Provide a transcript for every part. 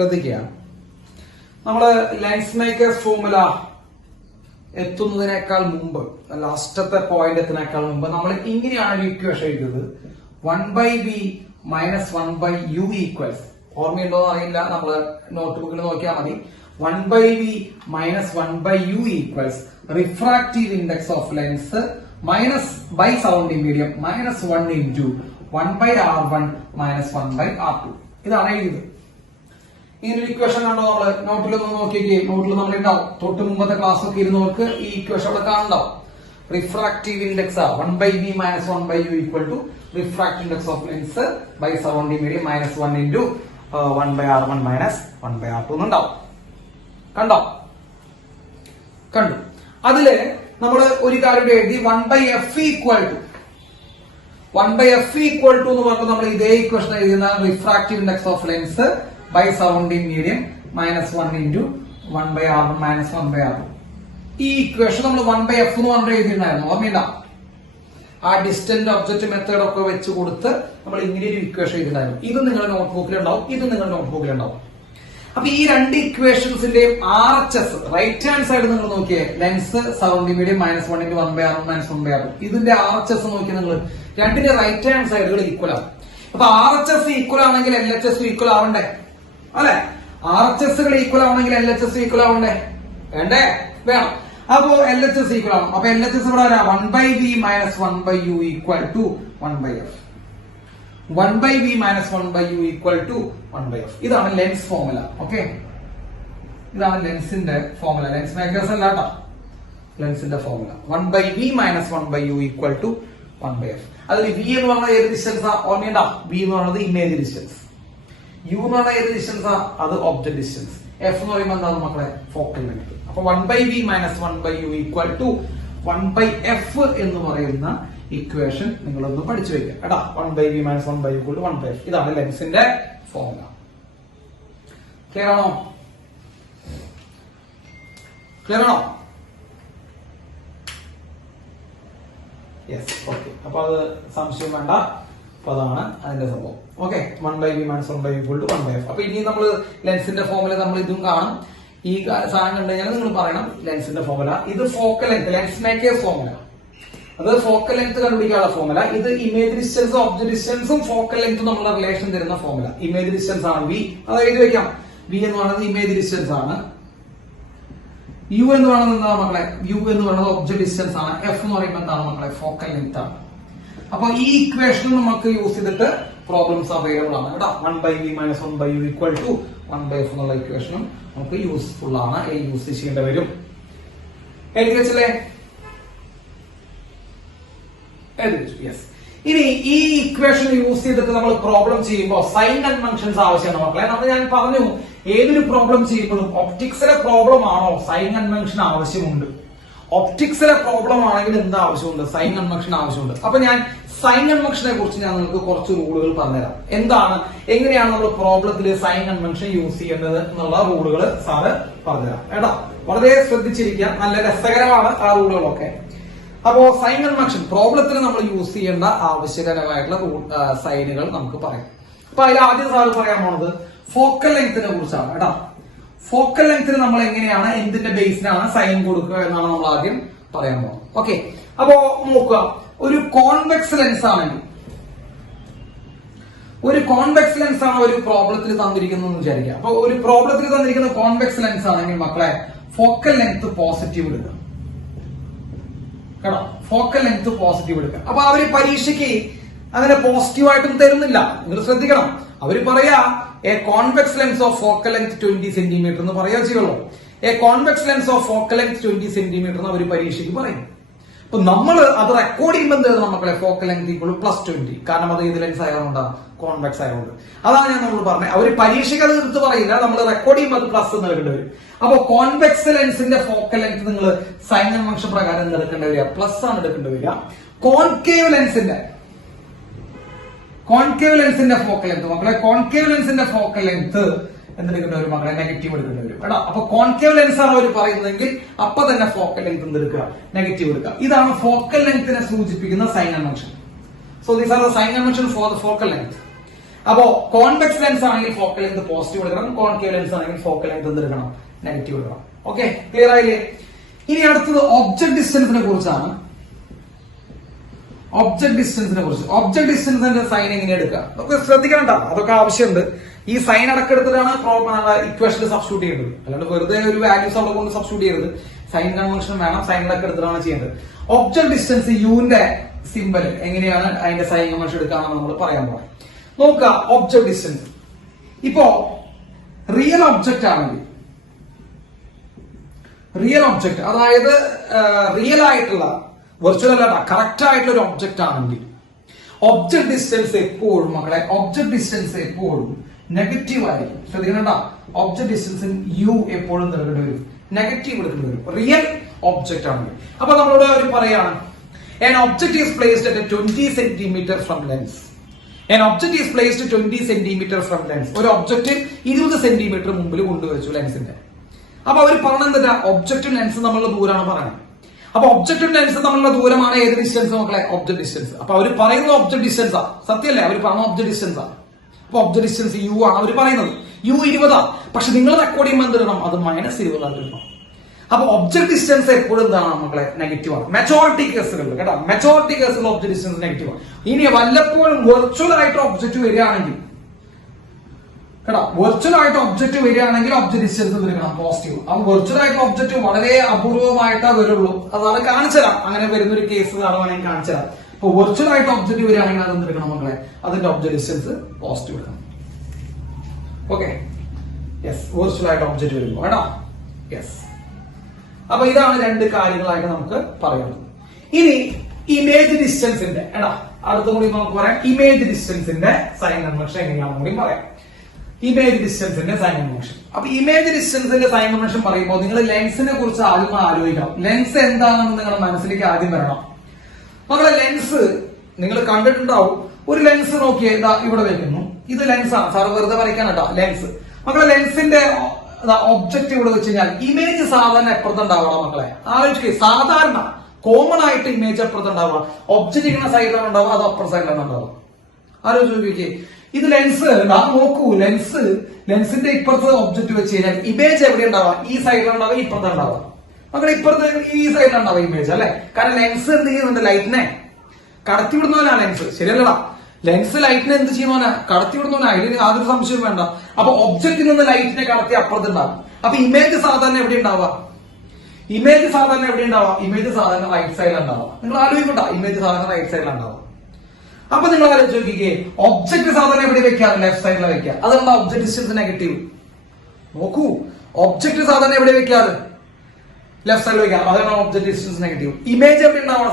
ശ്രദ്ധിക്കുക. നമ്മള് lens makers formula എത്തുന്നതിനേക്കാൾ മുമ്പ്, ലാസ്റ്റത്തെ പോയിന്റ് എത്തുന്നതിനേക്കാൾ മുമ്പ് നമ്മൾ ഇങ്ങനെയാണ് ഒരു ഇക്വേഷൻ എഴുതിയത്. 1/v - 1/u ഈക്വൽസ്, ഓർമ്മയുണ്ടോ അറിയില്ല, നമ്മള് നോട്ട്ബുക്കിൽ നോക്കിയാൽ മതി. 1/v - 1/u equals refractive index of lens minus by surrounding medium -1 into 1/r1 - 1/r2. ഇതാണ് എഴുതിയത്. ഇങ്ങനെ ഒരു ഇക്വേഷൻ കണ്ടോ? നമ്മള് നോട്ടിലൊന്ന് നോക്കിക്കേ. നോട്ടിൽ നമ്മൾ ഉണ്ടാവും, തൊട്ട് മുമ്പത്തെ ക്ലാസ് ഒക്കെ ഇരുന്നവർക്ക് ഈ ഇക്വേഷൻ അവിടെ കാണണ്ടാവും. Refractive index 1/v - 1/u equal to refractive index of lens by surrounding medium -1 into 1/r1 - 1/r2 എന്നുണ്ടാവും. കണ്ടോ? കണ്ടു. അതില് നമ്മൾ ഒരു കാര്യം എഴുതി, 1/f ഈക്വൽ ടു എന്ന് പറഞ്ഞാൽ നമ്മൾ ഇതേ ഇക്വേഷൻ എഴുതുന്ന refractive index of lens by surrounding medium -1 into 1/r1 - 1/r2. ഈ ഇക്വേഷൻ നമ്മൾ 1/f എന്ന് പറഞ്ഞിട്ട് എഴുതിയിട്ടുണ്ടായിരുന്നു, ഓർമ്മയില്ല? ആ ഡിസ്റ്റന്റ് ഒബ്ജക്റ്റ് മെത്തേഡ് ഒക്കെ വെച്ച് കൊടുത്ത് നമ്മൾ ഇങ്ങനെ ഒരു ഇക്വേഷൻ എഴുതിയിട്ടുണ്ടായിരുന്നു. ഇത് നിങ്ങളുടെ നോട്ട്ബുക്കിലുണ്ടാവും, ഇത് നിങ്ങളുടെ നോട്ട്ബുക്കിലുണ്ടാവും. അപ്പൊ ഈ രണ്ട് ഇക്വേഷൻസിന്റെയും RHS റൈറ്റ് ഹാൻഡ് സൈഡ് നിങ്ങൾ നോക്കിയേ, lens surrounding medium -1 into 1/r1 - 1/r2. ഇതിന്റെ RHS നോക്കി നിങ്ങൾ, രണ്ടിന്റെ റൈറ്റ് ഹാൻഡ് സൈഡുകൾ ഈക്വൽ ആവും. അപ്പൊ RHS ഈക്വൽ ആണെങ്കിൽ LHS ഈക്വൽ ആവണ്ടേ? അല്ലെ? RHSകൾ ഈക്വൽ ആവണമെങ്കിൽ LHS ഈക്വൽ ആവണ്ടേ? വേണ്ടേ? വേണം. അപ്പോ LHS ഈക്വൽ ആവണം. അപ്പൊ LHS ഇവിടെ വരാം, 1/v - 1/u equal to 1/f. 1/v - 1/u equal to 1/f. ഇതാണ് ലെൻസ് ഫോർമുല. ഓക്കെ, ഇതാണ് ലെൻസിന്റെ ഫോർമുല. ലെൻസ് മേക്കേഴ്സ് അല്ല കേട്ടോ, ലെൻസിന്റെ formula 1/v - 1/u equal to 1/f. അതിൽ v എന്ന് പറഞ്ഞാൽ ഏത് ഡിസ്റ്റൻസാ? ഓർമ്മയുണ്ടോ? v എന്ന് പറയുന്നത് ഇമേജ് ഡിസ്റ്റൻസ്, u എന്ന് പറഞ്ഞാൽ ഏത് ഡിസ്റ്റൻസാ? അത് ഒബ്ജക്ട് ഡിസ്റ്റൻസ്, f എന്ന് പറയുമ്പോൾ എന്താണ് മക്കളെ? Focal length. അപ്പൊ 1/v - 1/u equal to 1/f എന്ന് പറയുന്ന ഇക്വേഷൻ നിങ്ങളൊന്ന് പഠിച്ചു വെക്കുക കേട്ടോ. 1/v - 1/u equal to 1/f. ഇതാണ് ലെൻസിന്റെ ഫോർമുല. ക്ലിയർ ആണോ? ക്ലിയർ ആണോ? Yes, okay. അപ്പൊ അത് സംശയം വേണ്ട. അപ്പൊ അതാണ് അതിന്റെ സംഭവം. Okay, 1/v - 1/u equal to 1/f. അപ്പൊ ഇനി നമ്മൾ ലെൻസിന്റെ ഫോർമുല നമ്മൾ ഇതും കാണും. ഈ സാധനം കണ്ടു കഴിഞ്ഞാൽ നിങ്ങൾ പറയണം ലെൻസിന്റെ ഫോർമുല. ഇത് focal length, lens makers formula. അത് ഫോക്കൽ ലെങ്ത് കണ്ടുപിടിക്കാനുള്ള ഫോർമുല. ഇത് ഇമേജ് ഡിസ്റ്റൻസും ഒബ്ജക്ട് ഡിസ്റ്റൻസും ഫോക്കൽ ലെങ്ത്തും നമ്മളുടെ റിലേഷൻ തരുന്ന ഫോർമുല. ഇമേജ് ഡിസ്റ്റൻസ് ആണ് v, അത് എഴുതി വെക്കാം. v എന്ന് പറയുന്നത് ഇമേജ് ഡിസ്റ്റൻസ് ആണ്. u എന്ന് പറയുന്നത് എന്താ മക്കളെ? u എന്ന് പറയുന്നത് ഒബ്ജക്ട് ഡിസ്റ്റൻസ് ആണ്. f എന്ന് പറയുമ്പോൾ എന്താണ് മക്കളെ? ഫോക്കൽ ലെങ്ത് ആണ്. അപ്പൊ ഈ ഇക്വേഷൻ നമുക്ക് യൂസ് ചെയ്തിട്ട് പ്രോബ്ലംസ് അവൈലബിൾ ആണ് കേട്ടോ. 1/v - 1/u equal to 1/f എന്നുള്ള ഇക്വേഷനും നമുക്ക് യൂസ്ഫുൾ ആണ്. യൂസ് ചെയ്യേണ്ടി വരും. എഴുതി വെച്ചല്ലേ? യെസ്. ഇനി ഈ ഇക്വേഷൻ യൂസ് ചെയ്തിട്ട് നമ്മൾ പ്രോബ്ലം ചെയ്യുമ്പോൾ സൈൻ കൺവെൻഷൻസ് ആവശ്യമാണ് മക്കളെ. ഞാൻ പറഞ്ഞു, ഏതൊരു പ്രോബ്ലം ചെയ്യുമ്പോഴും ഒപ്റ്റിക്സിലെ പ്രോബ്ലം ആണോ സൈൻ കൺവെൻഷൻ ആവശ്യമുണ്ട്. ഒപ്റ്റിക്സിലെ പ്രോബ്ലം ആണെങ്കിൽ എന്ത് ആവശ്യമുണ്ട്? സൈൻ കൺവെൻഷൻ ആവശ്യമുണ്ട്. അപ്പൊ ഞാൻ സൈൻ കൺവെൻഷനെ കുറിച്ച് ഞാൻ നിങ്ങൾക്ക് കുറച്ച് റൂളുകൾ പറഞ്ഞുതരാം. എന്താണ്, എങ്ങനെയാണ് നമ്മൾ പ്രോബ്ലത്തിൽ സൈൻ കൺവെൻഷൻ യൂസ് ചെയ്യേണ്ടത് എന്നുള്ള റൂളുകൾ സാറ് പറഞ്ഞുതരാം കേട്ടോ. വളരെ ശ്രദ്ധിച്ചിരിക്കുക, നല്ല രസകരമാണ് ആ റൂളുകളൊക്കെ. അപ്പോ സൈൻ കൺവെൻഷൻ പ്രോബ്ലത്തിൽ നമ്മൾ യൂസ് ചെയ്യേണ്ട ആവശ്യകരമായിട്ടുള്ള സൈനുകൾ നമുക്ക് പറയാം. അപ്പൊ അതിൽ ആദ്യം സാറ് പറയാൻ പോണത് ഫോക്കൽ ലെങ്തിനെ കുറിച്ചാണ് കേട്ടോ. ഫോക്കൽ ലെങ്ത്തിന് നമ്മൾ എങ്ങനെയാണ്, എന്തിന്റെ ബേസിലാണ് സൈൻ കൊടുക്കുക എന്നാണ് നമ്മൾ ആദ്യം പറയാൻ പോകുന്നത്. ഓക്കെ, അപ്പോ നോക്കുക, ഒരു കോൺവെക്സ് ലെൻസ് ആണെങ്കിൽ, ഒരു കോൺവെക്സ് ലെൻസ് ആണ് ഒരു പ്രോബ്ലത്തിൽ തന്നിരിക്കുന്നത് വിചാരിക്കുക. അപ്പൊ ഒരു പ്രോബ്ലത്തിൽ തന്നിരിക്കുന്ന കോൺവെക്സ് ലെൻസ് ആണെങ്കിൽ മക്കളെ ഫോക്കൽ ലെങ്ത് പോസിറ്റീവ് എടുക്കുക കേട്ടോ. ഫോക്കൽ ലെങ്ത് പോസിറ്റീവ് എടുക്കുക. അപ്പൊ അവര് പരീക്ഷയ്ക്ക് അങ്ങനെ പോസിറ്റീവായിട്ടും തരുന്നില്ല, നിങ്ങൾ ശ്രദ്ധിക്കണം. അവര് പറയാ A convex lens of focal length 20 centimetre എന്ന് പറയാ ചെയ്യുള്ളൂ. A convex lens of focal length 20 centimetre എന്ന് അവർ പരീക്ഷയ്ക്ക് പറയും. അപ്പൊ നമ്മൾ അത് റെക്കോർഡ് ചെയ്യുമ്പോൾ എന്ത് എഴുതണം മക്കളെ? Focal length equal +20. കാരണം അത് ഏത് ലെൻസ് ആയതുകൊണ്ടാണ്? കോൺവെക്സ് ആയതുകൊണ്ട്. അതാണ് ഞാൻ നമ്മൾ പറഞ്ഞത്. അവർ പരീക്ഷയ്ക്ക് അത് എടുത്ത് പറയില്ല, നമ്മൾ റെക്കോർഡ് ചെയ്യുമ്പോൾ അത് പ്ലസ് എന്ന് എടുക്കേണ്ടി വരും. അപ്പൊ കോൺവെക്സ് ലെൻസിന്റെ ഫോക്കൽ ലെങ്ത് നിങ്ങൾ സൈൻ കൺവെൻഷൻ പ്രകാരം എന്ത് എടുക്കേണ്ടി വരിക? പ്ലസ് ആണ് എടുക്കേണ്ടി വരിക. കോൺകേവ് ലെൻസിന്റെ ഫോക്കൽ ലെങ്ത് മക്കളെ, കോൺകേവ് ലെൻസിന്റെ ഫോക്കൽ ലെങ്ത് എന്തെടുക്കേണ്ടി വരും മക്കളെ? നെഗറ്റീവ് എടുക്കേണ്ടി വരും കേട്ടോ. അപ്പൊ കോൺകേവ് ലെൻസ് ആണ് അവർ പറയുന്നതെങ്കിൽ അപ്പൊ തന്നെ ഫോക്കൽ ലെങ്ത് എന്തെടുക്കുക? നെഗറ്റീവ് എടുക്കുക. ഇതാണ് ഫോക്കൽ ലെങ്തിനെ സൂചിപ്പിക്കുന്ന sign convention. So these are the sign convention for the focal length. അപ്പോ കോൺവെക്സ് ലെൻസ് ആണെങ്കിൽ ഫോക്കൽ ലെങ്ത് പോസിറ്റീവ് എടുക്കണം, കോൺകേവ് ലെൻസ് ആണെങ്കിൽ ഫോക്കൽ ലെങ്ത് എന്ത് എടുക്കണം, നെഗറ്റീവ് എടുക്കണം. ഓക്കെ, ക്ലിയർ ആയില്ലേ? ഇനി അടുത്തത് ഒബ്ജക്ട് ഡിസ്റ്റൻസിനെ കുറിച്ചാണ്. ഒബ്ജക്ട് ഡിസ്റ്റൻസിനെ കുറിച്ച്, ഒബ്ജക്ട് ഡിസ്റ്റൻസിന്റെ സൈൻ എങ്ങനെ എടുക്കുക അതൊക്കെ ശ്രദ്ധിക്കണ്ട, അതൊക്കെ ആവശ്യമുണ്ട്. ഈ സൈൻ അടക്കെടുത്തിട്ടാണ് ഇക്വേഷനിൽ സബ്സ്റ്റിറ്റ്യൂട്ട് ചെയ്യേണ്ടത്, അല്ലാണ്ട് വെറുതെ ഒരു വാല്യൂസ് അവിടെ കൊണ്ട് സബ്സ്റ്റിറ്റ്യൂട്ട് ചെയ്യരുത്. സൈൻ കൺവെൻഷൻ വേണം, സൈൻ അടക്കെടുത്തിട്ടാണ് ചെയ്യേണ്ടത്. ഒബ്ജക്ട് ഡിസ്റ്റൻസ് യുവിന്റെ സിമ്പൽ എങ്ങനെയാണ് അതിന്റെ സൈൻ കൺവെൻഷൻ എടുക്കാമെന്ന് നമ്മൾ പറയാൻ പോകാം. നോക്കുക, ഒബ്ജക്ട് ഡിസ്റ്റൻസ് ഇപ്പോ റിയൽ ഒബ്ജക്റ്റ് ആണെങ്കിൽ, റിയൽ ഒബ്ജക്റ്റ് അതായത് റിയൽ ആയിട്ടുള്ള, വെർച്വൽ അല്ല, കറക്റ്റ് ആയിട്ടുള്ള ഒരു ഒബ്ജക്റ്റ് ആണെങ്കിൽ ഒബ്ജക്ട് ഡിസ്റ്റൻസ് എപ്പോഴും മക്കളെ, ഒബ്ജക്ട് ഡിസ്റ്റൻസ് എപ്പോഴും നെഗറ്റീവ് ആയിരിക്കും. ശ്രദ്ധിക്കണ്ട, ഒബ്ജക്ട് ഡിസ്റ്റൻസ് യു എപ്പോഴും എടുക്കേണ്ടി വരും, നെഗറ്റീവ് എടുക്കേണ്ടി വരും റിയൽ ഒബ്ജക്റ്റ് ആണെങ്കിൽ. അപ്പൊ നമ്മളോട് അവർ പറയാണ് an object is placed at a 20 centimeter from lens. An object is placed 20 centimeter from lens. ഒരു ഒബ്ജക്റ്റ് 20 സെന്റിമീറ്റർ മുമ്പിൽ കൊണ്ടുവച്ചു ലെൻസിന്റെ. അപ്പൊ അവർ പറഞ്ഞെന്താ, ഒബ്ജക്റ്റും ലെൻസും തമ്മിലുള്ള ദൂരമാണ് പറയുന്നത്. അപ്പൊ ഒബ്ജക്റ്റും ലെൻസും തമ്മിലുള്ള ദൂരമാണ് ഏത് ഡിസ്റ്റൻസ് മക്കളെ, ഒബ്ജക്ട് ഡിസ്റ്റൻസ്. അപ്പൊ അവർ പറയുന്നത് ഒബ്ജക്ട് ഡിസ്റ്റൻസാ, സത്യമല്ലേ? അവർ പറഞ്ഞ ഒബ്ജക്ട് ഡിസ്റ്റൻസാ. അപ്പൊ ഒബ്ജക്ട് ഡിസ്റ്റൻസ് യു ആണ് അവർ പറയുന്നത്. യു 20, പക്ഷെ നിങ്ങൾ റെക്കോർഡ് ചെയ്യുമ്പോൾ എന്ത് ഇടണം, അത് -20 ആയിട്ട് ഇടണം. അപ്പൊ ഒബ്ജക്ട് ഡിസ്റ്റൻസ് എപ്പോഴും എന്താണ് മക്കളെ, നെഗറ്റീവ് ആണ്. മെജോറിറ്റി കേസുകളിൽ കേട്ടോ, മെജോറിറ്റി കേസുകളിൽ ഒബ്ജക്ട് ഡിസ്റ്റൻസ് നെഗറ്റീവ് ആണ്. ഇനി വല്ലപ്പോഴും വെർച്വൽ ആയിട്ട് ഒബ്ജക്റ്റ് വരികയാണെങ്കിൽ കേട്ടോ, വെർച്വൽ ആയിട്ട് ഒബ്ജക്റ്റ് വരികയാണെങ്കിൽ ഒബ്ജക്ട് ഡിസ്റ്റൻസ് എടുക്കണം പോസിറ്റീവ്. അപ്പൊ വെർച്വൽ ആയിട്ട് ഒബ്ജക്റ്റ് വളരെ അപൂർവമായിട്ടേ വരുള്ളൂ, അതാണ് കാണിച്ചുതരാം. അങ്ങനെ വരുന്നൊരു കേസ് കാണുവാണെങ്കിൽ കാണിച്ചുതരാം. അപ്പൊ വെർച്വൽ ആയിട്ട് ഒബ്ജക്റ്റ് വരികയാണെങ്കിൽ അത് എന്തെടുക്കണം മക്കളെ, അതിന്റെ ഒബ്ജക്ട് ഡിസ്റ്റൻസ് പോസിറ്റീവ് എടുക്കണം. ഓക്കെ, യെസ്, വെർച്വൽ ആയിട്ട് ഒബ്ജക്റ്റ് വരുമ്പോ കേട്ടോ, യെസ്. അപ്പൊ ഇതാണ് രണ്ട് കാര്യങ്ങളായിട്ട് നമുക്ക് പറയുന്നത്. ഇനി ഇമേജ് ഡിസ്റ്റൻസിന്റെ എടാ അടുത്തും കൂടി നമുക്ക് പറയാം, ഇമേജ് ഡിസ്റ്റൻസിന്റെ സൈൻ കൺവെൻഷൻ എങ്ങനെയാണെന്ന് കൂടി പറയാം. ഇമേജ് ഡിസ്റ്റൻസിന്റെ സൈൻ കൺവെൻഷൻ. അപ്പൊ ഇമേജ് ഡിസ്റ്റൻസിന്റെ സൈൻ കൺവെൻഷൻ പറയുമ്പോൾ നിങ്ങൾ ലെൻസിനെ കുറിച്ച് ആദ്യം ആലോചിക്കണം. ലെൻസ് എന്താണെന്ന് നിങ്ങളുടെ മനസ്സിലേക്ക് ആദ്യം വരണം. മക്കളെ, ലെൻസ് നിങ്ങൾ കണ്ടിട്ടുണ്ടാവും. ഒരു ലെൻസ് നോക്കിയേ, ഇതാ ഇവിടെ വെക്കുന്നു, ഇത് ലെൻസാണ്. സാർ വെറുതെ വരയ്ക്കാൻ കേട്ടോ ലെൻസ്. മക്കളെ, ലെൻസിന്റെ ഒബ്ജക്റ്റ് ഇവിടെ വെച്ച് കഴിഞ്ഞാൽ ഇമേജ് സാധാരണ എപ്പുറത്തുണ്ടാവണം മക്കളെ, ആലോചിക്കുക. സാധാരണ കോമൺ ആയിട്ട് ഇമേജ് എപ്പുറത്തുണ്ടാവുക, ഒബ്ജക്റ്റ് ഇങ്ങനെ സൈഡിലാണ് ഉണ്ടാവുക, അത് അപ്പുറ സൈഡിലാണ് ഉണ്ടാവുക. ആലോചിക്കുക. ഇത് ലെൻസ് നോക്കൂ, ലെൻസിന്റെ ഇപ്പുറത്ത് ഒബ്ജക്റ്റ് വെച്ച് കഴിഞ്ഞാൽ ഇമേജ് എവിടെ ഉണ്ടാവുക, ഈ സൈഡിലുണ്ടാവുക, ഇപ്പുറത്ത് ഉണ്ടാവുക. മക്കളെ, ഇപ്പുറത്ത് ഈ സൈഡിലുണ്ടാവുക ഇമേജ് അല്ലെ, കാരണം ലെൻസ് എന്ത് ചെയ്യുന്നുണ്ട്, ലൈറ്റിനെ കടത്തിവിടുന്നവനാണ് ലെൻസ്, ശരിയല്ലടാ? ലെൻസ് ലൈറ്റിനെ എന്ത് ചെയ്യുന്നവനാ, കടത്തിവിടുന്നവനാ, ഇതിന് യാതൊരു സംശയവും വേണ്ട. അപ്പൊ ഒബ്ജക്റ്റിൽ നിന്ന് ലൈറ്റിനെ കടത്തി അപ്പുറത്തുണ്ടാവും. അപ്പൊ ഇമേജ് സാധാരണ എവിടെ ഉണ്ടാവുക, ഇമേജ് സാധാരണ റൈറ്റ് സൈഡിലുണ്ടാവുക. നിങ്ങൾ ആലോചിക്കണ്ട, ഇമേജ് സാധാരണ റൈറ്റ് സൈഡിലുണ്ടാവുക. അപ്പൊ നിങ്ങൾ ആലോചിച്ച് നോക്കിക്കേ, ഒബ്ജക്ട് സാധാരണ എവിടെ വെക്കാറ്, ലെഫ്റ്റ് സൈഡിലാണ് വെക്കുക. അതെന്താ ഒബ്ജക്ട് ഡിസ്റ്റൻസ് നെഗറ്റീവ്. നോക്കൂ, ഒബ്ജക്ട് സാധാരണ എവിടെ വെക്കാറ്, ലെഫ്റ്റ് സൈഡിൽ വെക്കാം, അതാണ് ഒബ്ജക്ട് ഡിസ്റ്റൻസ് നെഗറ്റീവ്. ഇമേജ് എവിടെ ഉണ്ടാവണം,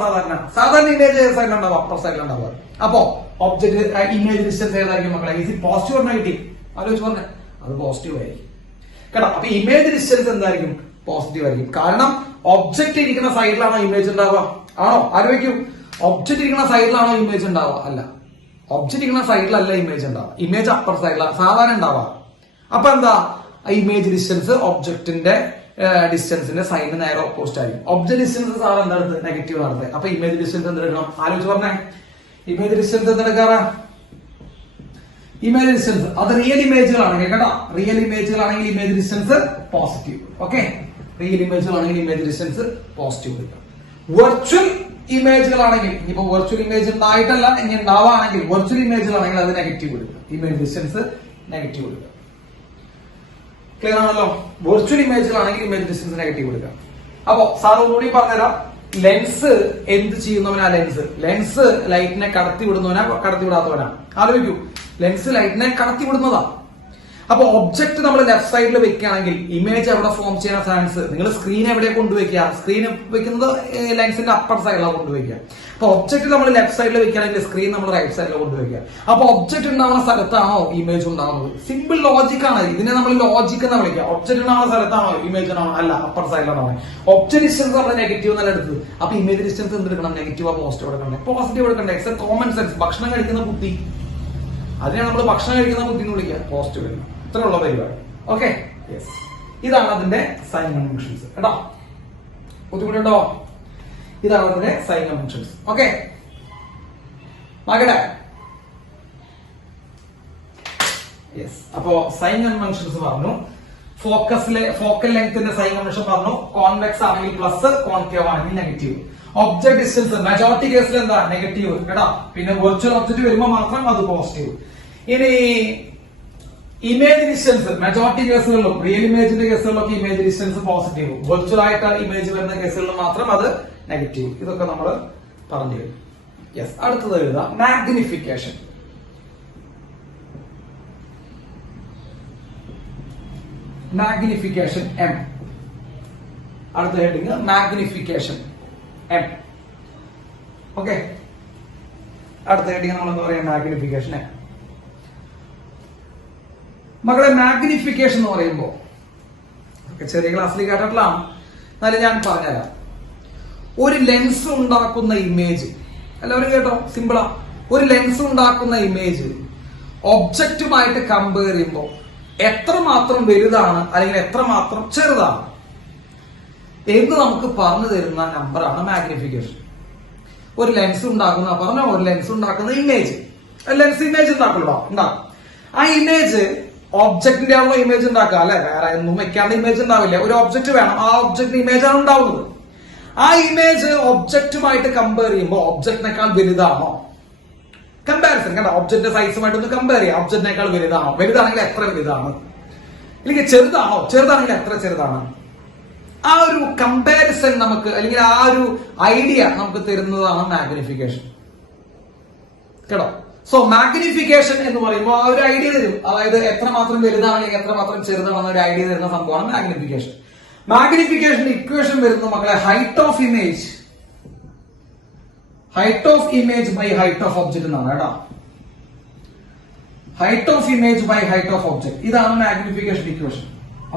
സാധാരണ ഇമേജ് ഏത് സൈഡിലുണ്ടാവും, അപ്പർ സൈഡിലുണ്ടാവുക. അപ്പോ ഒബ്ജക്ട് ഇമേജ് ഡിസ്റ്റൻസ് ഏതായിരിക്കും മക്കളെ, ഇത് പോസിറ്റീവ് ഓർ നെഗറ്റീവ്, ആലോചിച്ച് പറഞ്ഞേ, അത് പോസിറ്റീവ് ആയിരിക്കും കേട്ടോ. അപ്പൊ ഇമേജ് ഡിസ്റ്റൻസ് എന്തായിരിക്കും, പോസിറ്റീവ് ആയിരിക്കും. കാരണം ഒബ്ജക്ട് ഇരിക്കുന്ന സൈഡിലാണോ ഇമേജ് ഉണ്ടാവുക, ആണോ? ആലോചിക്കൂ, ഒബ്ജക്ട് ഇരിക്കുന്ന സൈഡിലാണോ ഇമേജ് ഉണ്ടാവുക, അല്ല. ഒബ്ജക്ട് ഇരിക്കുന്ന സൈഡിലല്ല ഇമേജ് ഉണ്ടാവുക, ഇമേജ് അപ്പർ സൈഡിലാണ് സാധാരണ ഉണ്ടാവുക. അപ്പൊ എന്താ, ഇമേജ് ഡിസ്റ്റൻസ് ഒബ്ജക്റ്റിന്റെ ഡിസ്റ്റൻസിന്റെ സൈഡിന് നേരെ ഓപ്പോസിറ്റ് ആയിരിക്കും. ഒബ്ജക്ട് ഡിസ്റ്റൻസ് സാർ എന്താ എടുത്ത്, നെഗറ്റീവ് നടത്തുക. അപ്പൊ ഇമേജ് ഡിസ്റ്റൻസ് എന്തെടുക്കണം, ആലോചിച്ച് പറഞ്ഞേ. ഇമേജ് ഡിസ്റ്റൻസ് എന്തെടുക്കാറാ, ഇമേജ് ഡിസ്റ്റൻസ് അത് റിയൽ ഇമേജുകളാണെങ്കിൽ കേട്ടോ, റിയൽ ഇമേജുകളാണെങ്കിൽ image distance positive. Okay, real ഇമേജുകളാണെങ്കിൽ ഇമേജ് ഡിസ്റ്റൻസ് പോസിറ്റീവ് എടുക്കാം. വെർച്വൽ ഇമേജുകളാണെങ്കിൽ, ഇനിയിപ്പോ വെർച്വൽ ഇമേജ് ഉണ്ടായിട്ടല്ല, ഇനി ഉണ്ടാവുകയാണെങ്കിൽ വെർച്വൽ ഇമേജുകളാണെങ്കിൽ അത് നെഗറ്റീവ് എടുക്കുക, ഇമേജ് ഡിസ്റ്റൻസ് നെഗറ്റീവ് എടുക്കുക. ക്ലിയർ ആണല്ലോ? വെർച്വൽ ഇമേജുകളാണെങ്കിൽ ഇമേജ് ഡിസ്റ്റൻസ് നെഗറ്റീവ് എടുക്കുക. അപ്പോ സാർ ഒന്നുകൂടി പറഞ്ഞുതരാം, ലെൻസ് എന്ത് ചെയ്യുന്നവനാ, ലെൻസ് ലൈറ്റിനെ കടത്തി വിടുന്നവനാ, കടത്തി വിടാത്തവനാ. ആലോചിക്കൂ, ലെൻസ് ലൈറ്റിനെ കടത്തി വിടുന്നതാ. അപ്പൊ ഒബ്ജക്ട് നമ്മൾ ലെഫ്റ്റ് സൈഡിൽ വെക്കുകയാണെങ്കിൽ ഇമേജ് എവിടെ ഫോം ചെയ്യുന്ന ചാൻസ്, നിങ്ങൾ സ്ക്രീൻ എവിടെ കൊണ്ടുവയ്ക്കുക, സ്ക്രീൻ വെക്കുന്നത് ലെൻസിന്റെ അപ്പർ സൈഡിലാണ് കൊണ്ടുവയ്ക്കുക. അപ്പൊ ഒബ്ജക്ട് നമ്മൾ ലെഫ്റ്റ് സൈഡിൽ വെക്കുകയാണെങ്കിൽ സ്ക്രീൻ നമ്മൾ റൈറ്റ് സൈഡിൽ കൊണ്ടുവയ്ക്കുക. അപ്പൊ ഒബ്ജക്ട് ഉണ്ടാവുന്ന സ്ഥലത്താണോ ഇമേജ് ഉണ്ടാവുന്നത്, സിമ്പിൾ ലോജിക്കാണ്. ഇതിനെ നമ്മൾ ലോജിക് എന്ന് വിളിക്കുക. ഒബ്ജക്ട് ഉണ്ടാവുന്ന സ്ഥലത്താണോ ഇമേജ് ഉണ്ടാവണം, അല്ല, അപ്പർ സൈഡിലാണോ. ഒബ്ജക്ട് ഡിസ്റ്റൻസ് നമ്മൾ നെഗറ്റീവ് എന്നല്ല എടുത്തത്. അപ്പൊ ഇമേജ് ഡിസ്റ്റൻസ് എന്തെടുക്കണം, നെഗറ്റീവ് പോസിറ്റീവ് എടുക്കണ്ടേ, പോസിറ്റീവ് എടുക്കണ്ടേ. It's A common sense. ഭക്ഷണം കഴിക്കുന്ന ബുദ്ധി, അതിനാണ് നമ്മൾ ഭക്ഷണം കഴിക്കുന്ന ബുദ്ധി എന്ന് വിളിക്കുക, പോസിറ്റീവ് എടുക്കണം. ഇത്രയുള്ള പരിപാടി. ഓക്കെ, യെസ്, ഇതാണ് അതിന്റെ സൈൻ കൺവെൻഷൻസ് കേട്ടോ. ബുദ്ധിമുട്ടുണ്ടോ? ഇതാണ് അതിന്റെ സൈൻ കൺവെൻഷൻസ്. ഓക്കെ, മകളെ യെസ്. അപ്പോ സൈൻ കൺവെൻഷൻസ് പറഞ്ഞു. ഫോക്കൽ ലെങ്ത്തിന്റെ സൈൻ കൺവെൻഷൻ പറഞ്ഞു. കോൺവെക്സ് ആണെങ്കിൽ പ്ലസ്, കോൺകേവ് ആണെങ്കിൽ നെഗറ്റീവ്. ഒബ്ജക്ട് ഡിസ്റ്റൻസ് മെജോറിറ്റി കേസിൽ എന്താ നെഗറ്റീവ് കേട്ടോ. പിന്നെ വെർച്വൽ ഒബ്ജക്ട് വരുമ്പോൾ മാത്രം അത് പോസിറ്റീവ്. ഇനി ഇമേജ് ഡിസ്റ്റൻസ് മെജോറിറ്റി കേസുകളിലും റിയൽ ഇമേജിന്റെ കേസുകളിലൊക്കെ ഇമേജ് ഡിസ്റ്റൻസ് പോസിറ്റീവ്, വെർച്വൽ ആയിട്ട് ഇമേജ് വരുന്ന കേസുകളിൽ മാത്രം അത് നെഗറ്റീവ്. ഇതൊക്കെ നമ്മൾ പറഞ്ഞു. യെസ്. അടുത്തത് എഴുതാം മാഗ്നിഫിക്കേഷൻ. Magnification M. അടുത്ത ഹെഡിങ് മാഗ്നിഫിക്കേഷൻ എം. ഓക്കെ. അടുത്ത ഹെഡിങ് നമ്മൾ എന്താ പറയാ മാഗ്നിഫിക്കേഷൻ എം. മകളെ മാഗ്നിഫിക്കേഷൻ എന്ന് പറയുമ്പോ ചെറിയ ക്ലാസ്സിൽ കേട്ടിട്ടുള്ളതാണ്, എന്നാലും ഞാൻ പറഞ്ഞുതരാം. ഒരു ലെൻസ് ഉണ്ടാക്കുന്ന ഇമേജ് എല്ലാവരും കേട്ടോ, സിമ്പിളാ. ഒരു ലെൻസ് ഉണ്ടാക്കുന്ന ഇമേജ് ഒബ്ജക്റ്റുമായിട്ട് കമ്പയർ ചെയ്യുമ്പോൾ എത്രമാത്രം വലുതാണ് അല്ലെങ്കിൽ എത്രമാത്രം ചെറുതാണ് എന്ന് നമുക്ക് പറഞ്ഞു തരുന്ന നമ്പറാണ് മാഗ്നിഫിക്കേഷൻ. ഒരു ലെൻസ് ഉണ്ടാക്കുന്ന പറഞ്ഞ ഒരു ലെൻസ് ഉണ്ടാക്കുന്ന ഇമേജ്, ലെൻസ് ഇമേജ് ഉണ്ടാക്കും. ആ ഇമേജ് ഒബ്ജക്റ്റിന്റെ ആണല്ലോ ഇമേജ് ഉണ്ടാക്കുക അല്ലെ, വേറെ ഒന്നും വെക്കാണ്ട് ഇമേജ് ഉണ്ടാവില്ല. ഒരു ഒബ്ജക്റ്റ് വേണം, ആ ഒബ്ജക്റ്റ് ഇമേജ് ആണ് ഉണ്ടാവുന്നത്. ആ ഇമേജ് ഒബ്ജക്റ്റുമായിട്ട് കമ്പയർ ചെയ്യുമ്പോൾ ഒബ്ജക്റ്റിനേക്കാൾ വലുതാണോ? കമ്പാരിസൺ കണ്ടോ, ഒബ്ജക്റ്റ് സൈസുമായിട്ട് ഒന്ന് കമ്പയർ ചെയ്യാം. ഒബ്ജക്റ്റിനേക്കാൾ വലുതാണോ? വലുതാണെങ്കിൽ എത്ര വലുതാണ്? അല്ലെങ്കിൽ ചെറുതാണോ? ചെറുതാണെങ്കിൽ എത്ര ചെറുതാണ്? ആ ഒരു കമ്പാരിസൺ നമുക്ക് അല്ലെങ്കിൽ ആ ഒരു ഐഡിയ നമുക്ക് തരുന്നതാണ് മാഗ്നിഫിക്കേഷൻ കേട്ടോ. സോ മാഗ്നിഫിക്കേഷൻ എന്ന് പറയുമ്പോൾ ആ ഒരു ഐഡിയ തരും, അതായത് എത്രമാത്രം വലുതാണെങ്കിൽ എത്രമാത്രം ചെറുതാണെന്ന ഒരു ഐഡിയ തരുന്ന സംഭവമാണ് മാഗ്നിഫിക്കേഷൻ. മാഗ്നിഫിക്കേഷന്റെ ഇക്വേഷൻ വരുന്ന മക്കളെ height of image by height of object എന്നാണ് കേട്ടോ. Height of image by height of object, ഇതാണ് magnification equation.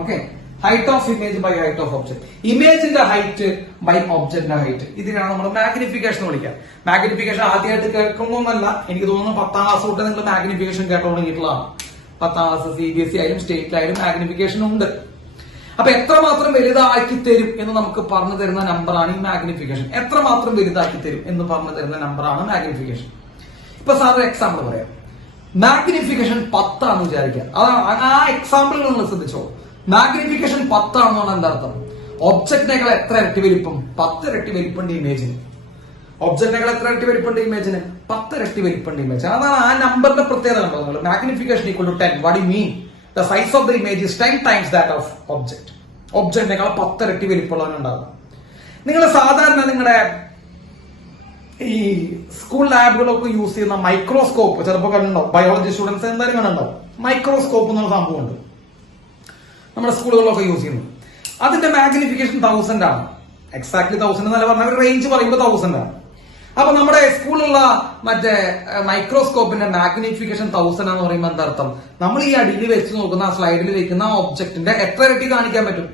Okay. Height of image by height of object, ഇമേജിന്റെ ഹൈറ്റ് ബൈ ഒബ്ജക്റ്റിന്റെ ഹൈറ്റ്, ഇതിനാണ് നമ്മൾ മാഗ്നിഫിക്കേഷൻ വിളിക്കുക. മാഗ്നിഫിക്കേഷൻ ആദ്യമായിട്ട് കേൾക്കുന്നൊന്നല്ല, എനിക്ക് തോന്നുന്നു 10ാം ക്ലാസ് തൊട്ട് നിങ്ങൾ മാഗ്നിഫിക്കേഷൻ കേട്ടോണ്ടിട്ടുള്ളതാണ്. 10ാം ക്ലാസ് CBSE ആയാലും സ്റ്റേറ്റിലായാലും മാഗ്നിഫിക്കേഷൻ ഉണ്ട്. അപ്പൊ എത്രമാത്രം വലുതാക്കി തരും എന്ന് നമുക്ക് പറഞ്ഞു തരുന്ന നമ്പറാണ് ഈ മാഗ്നിഫിക്കേഷൻ. എത്രമാത്രം വലുതാക്കി തരും എന്ന് പറഞ്ഞു തരുന്ന നമ്പറാണ് മാഗ്നിഫിക്കേഷൻ. ഇപ്പൊ സാർ എക്സാമ്പിൾ പറയാം. മാഗ്നിഫിക്കേഷൻ 10 ആണെന്ന് വിചാരിക്കാം. ആ എക്സാമ്പിൾ നിങ്ങൾ ശ്രദ്ധിച്ചോ. മാഗ്നിഫിക്കേഷൻ 10 ആണെന്ന് പറഞ്ഞാൽ എന്താ അർത്ഥം? ഒബ്ജക്റ്റിനേക്കാൾ എത്ര ഇരട്ടി വലിപ്പം? 10 ഇരട്ടി വലിപ്പുണ്ട് ഇമേജിന്. ഒബ്ജക്റ്റിനേക്കാൾ എത്ര ഇരട്ടി വലിപ്പുണ്ട് ഇമേജിന്? 10 ഇരട്ടി വലിപ്പുണ്ട് ഇമേജ്. അതാണ് ആ നമ്പറിന്റെ പ്രത്യേകത കണ്ടോ നിങ്ങൾ. Magnification equal to 10. What you mean? The size of the image is 10 times that of object. ഒബ്ജക്റ്റിനേക്കാൾ 10 ഇരട്ടി വലിപ്പമുള്ളവനുണ്ടാകും. നിങ്ങൾ സാധാരണ നിങ്ങളുടെ ഈ സ്കൂൾ ലാബുകളൊക്കെ യൂസ് ചെയ്യുന്ന മൈക്രോസ്കോപ്പ് ചിലപ്പോൾ കണ്ടുണ്ടോ? ബയോളജി സ്റ്റുഡൻസ് എന്തായാലും കണ്ടുണ്ടോ? മൈക്രോസ്കോപ്പ് എന്നുള്ള സംഭവമുണ്ട് നമ്മുടെ സ്കൂളുകളിലൊക്കെ യൂസ് ചെയ്യുന്നത്. അതിന്റെ മാഗ്നിഫിക്കേഷൻ 1000 ആണ്. എക്സാക്ട്ലി 1000 എന്നല്ല പറഞ്ഞ റേഞ്ച് പറയുമ്പോൾ 1000 ആണ്. അപ്പൊ നമ്മുടെ സ്കൂളിലുള്ള മറ്റേ മൈക്രോസ്കോപ്പിന്റെ മാഗ്നിഫിക്കേഷൻ 1000 എന്ന് പറയുമ്പോൾ എന്താ അർത്ഥം? നമ്മൾ ഈ അടിയിൽ വെച്ച് നോക്കുന്ന ആ സ്ലൈഡിൽ വെക്കുന്ന ഒബ്ജക്റ്റിന്റെ എത്ര ഇരട്ടി കാണിക്കാൻ പറ്റും?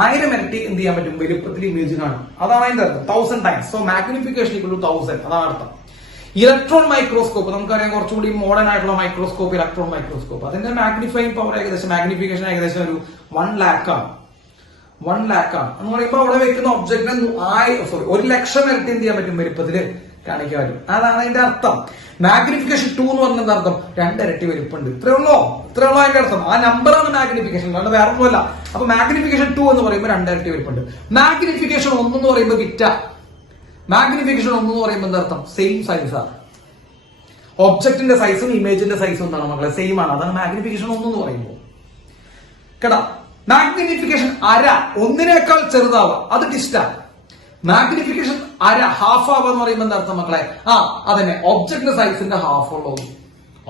1000 ഇരട്ടി എന്ത് ചെയ്യാൻ പറ്റും? വലുപ്പത്തിൽ ഇമേജ് കാണും. അതാണ് അതിന്റെ അർത്ഥം 1000 times. So magnification equal to 1000, അതാണ് അർത്ഥം. ഇലക്ട്രോൺ മൈക്രോസ്കോപ്പ് നമുക്കറിയാം, കുറച്ചുകൂടി മോഡേൺ ആയിട്ടുള്ള മൈക്രോസ്കോപ്പ് ഇലക്ട്രോൺ മൈക്രോസ്കോപ്പ്. അതിന്റെ മാഗ്നിഫൈങ് പവർ ഏകദേശം മാഗ്നിഫിക്കേഷൻ ഏകദേശം ഒരു 1 lakh ആണ്. 1 lakh ആണ് എന്ന് പറയുമ്പോൾ അവിടെ വെക്കുന്ന ഒബ്ജക്റ്റിനെ 1,00,000 ഇരട്ടി എന്ത് ചെയ്യാൻ പറ്റും? വലുപ്പത്തിൽ കാണിക്കാൻ പറ്റും. അതാണ് അതിന്റെ അർത്ഥം. മാഗ്നിഫിക്കേഷൻ 2 എന്ന് പറഞ്ഞ അർത്ഥം 2 ഇരട്ടി വലുപ്പുണ്ട്. ഇത്രയുള്ളോ അതിന്റെ അർത്ഥം. ആ നമ്പറാണ് മാഗ്നിഫിക്കേഷൻ, അല്ലാണ്ട് വേറെ ഒന്നുമല്ല. അപ്പൊ മാഗ്നിഫിക്കേഷൻ 2 എന്ന് പറയുമ്പോൾ 2 ഇരട്ടി വലുപ്പുണ്ട്. മാഗ്നിഫിക്കേഷൻ 1 എന്ന് പറയുമ്പോൾ വിറ്റ. മാഗ്നിഫിക്കേഷൻ 1 എന്ന് പറയുമ്പോൾ എന്താ അർത്ഥം? സെയിം സൈസാണ്. ഒബ്ജക്റ്റിന്റെ സൈസും ഇമേജിന്റെ സൈസും എന്താണ് മക്കളെ? സെയിം ആണ്. അതാണ് മാഗ്നിഫിക്കേഷൻ 1 എന്ന് പറയുമ്പോൾ കേട്ടാ. മാഗ്നിഫിക്കേഷൻ അര, ഒന്നിനേക്കാൾ ചെറുതാവുക, അത് ഡിസ്റ്റാണ്. മാഗ്നിഫിക്കേഷൻ അര, ഹാഫ് ആവുക എന്ന് പറയുമ്പോൾ എന്താ അർത്ഥം മക്കളെ? അതന്നെ ഒബ്ജക്റ്റിന്റെ സൈസിന്റെ ഹാഫ് ഉള്ളൂ.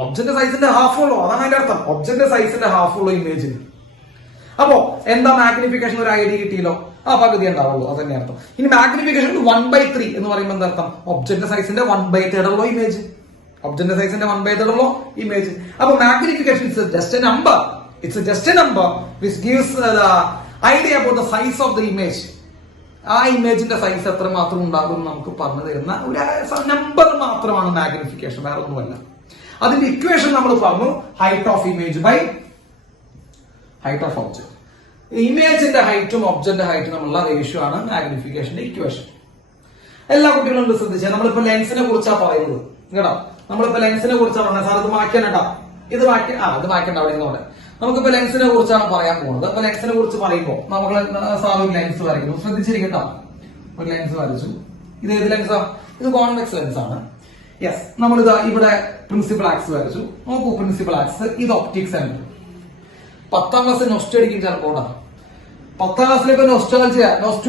ഒബ്ജക്റ്റിന്റെ സൈസിന്റെ ഹാഫ് ഉള്ളൂ, അതാണ് അതിന്റെ അർത്ഥം. ഒബ്ജക്റ്റിന്റെ സൈസിന്റെ ഹാഫ് ഉള്ളൂ ഇമേജിന്. അപ്പോ എന്താ മാഗ്നിഫിക്കേഷൻ? ഒരു ഐഡിയ കിട്ടിയല്ലോ. പകുതി ഉണ്ടാവുള്ളൂ, അതന്നെ അർത്ഥം. ഇനി മാഗ്നിഫിക്കേഷൻ 1/3 എന്ന് പറയുമ്പോൾ എന്താ അർത്ഥം? ഒബ്ജക്റ്റിന്റെ സൈസിന്റെ 1/3 ഉള്ളൂ ഇമേജ്. ഒബ്ജക്റ്റിന്റെ സൈസിന്റെ 1/3 ഉള്ളൂ ഇമേജ്. അപ്പൊ magnification is just A number. It's just a number which gives the idea about the size of the image. ആ ഇമേജിന്റെ സൈസ് എത്ര മാത്രം ഉണ്ടാകും നമുക്ക് പറഞ്ഞു തരുന്ന ഒരു നമ്പർ മാത്രമാണ് മാഗ്നിഫിക്കേഷൻ, വേറെ ഒന്നുമല്ല. അതിന്റെ ഇക്വേഷൻ നമ്മൾ പറഞ്ഞു height of image by height of object. ഇമേജിന്റെ ഹൈറ്റും ഒബ്ജക്റ്റിന്റെ ഹൈറ്റും തമ്മിലുള്ള റേഷ്യോ ആണ് മാഗ്നിഫിക്കേഷന്റെ ഇക്വേഷൻ. എല്ലാ കുട്ടികളും ശ്രദ്ധിച്ചാൽ നമ്മളിപ്പോ ലെൻസിനെ കുറിച്ചാണ് പറയുന്നത് കേട്ടോ. നമ്മളിപ്പോ ലെൻസിനെ കുറിച്ചാണ് പറഞ്ഞത്. സാർ ഇത് മാറ്റാൻ കേട്ടോ. ഇത് മാറ്റേണ്ട അവിടെ നിന്നോടെ. നമുക്കിപ്പോ ലെൻസിനെ കുറിച്ചാണ് പറയാൻ പോകുന്നത്. അപ്പൊ ലെൻസിനെ കുറിച്ച് പറയുമ്പോൾ നമ്മൾ സാധാരണ ലെൻസ് വരയ്ക്കുന്നു. ശ്രദ്ധിച്ചിരിക്കട്ടോ, ഒരു ലെൻസ് വരച്ചു. ഇത് ഏത് ലെൻസാ? ഇത് കോൺവെക്സ് ലെൻസ് ആണ്. യെസ്, നമ്മളിതാ ഇവിടെ പ്രിൻസിപ്പൽ ആക്സ് വരച്ചു. നോക്കൂ, പ്രിൻസിപ്പൽ ആക്സ്, ഇത് ഒപ്റ്റിക് സെന്റർ. 10ാം ക്ലാസ് നൊസ്റ്റു അടിക്കും ചിലപ്പോ. 10ാം ക്ലാസ്സിലേക്ക് നൊസ്റ്റു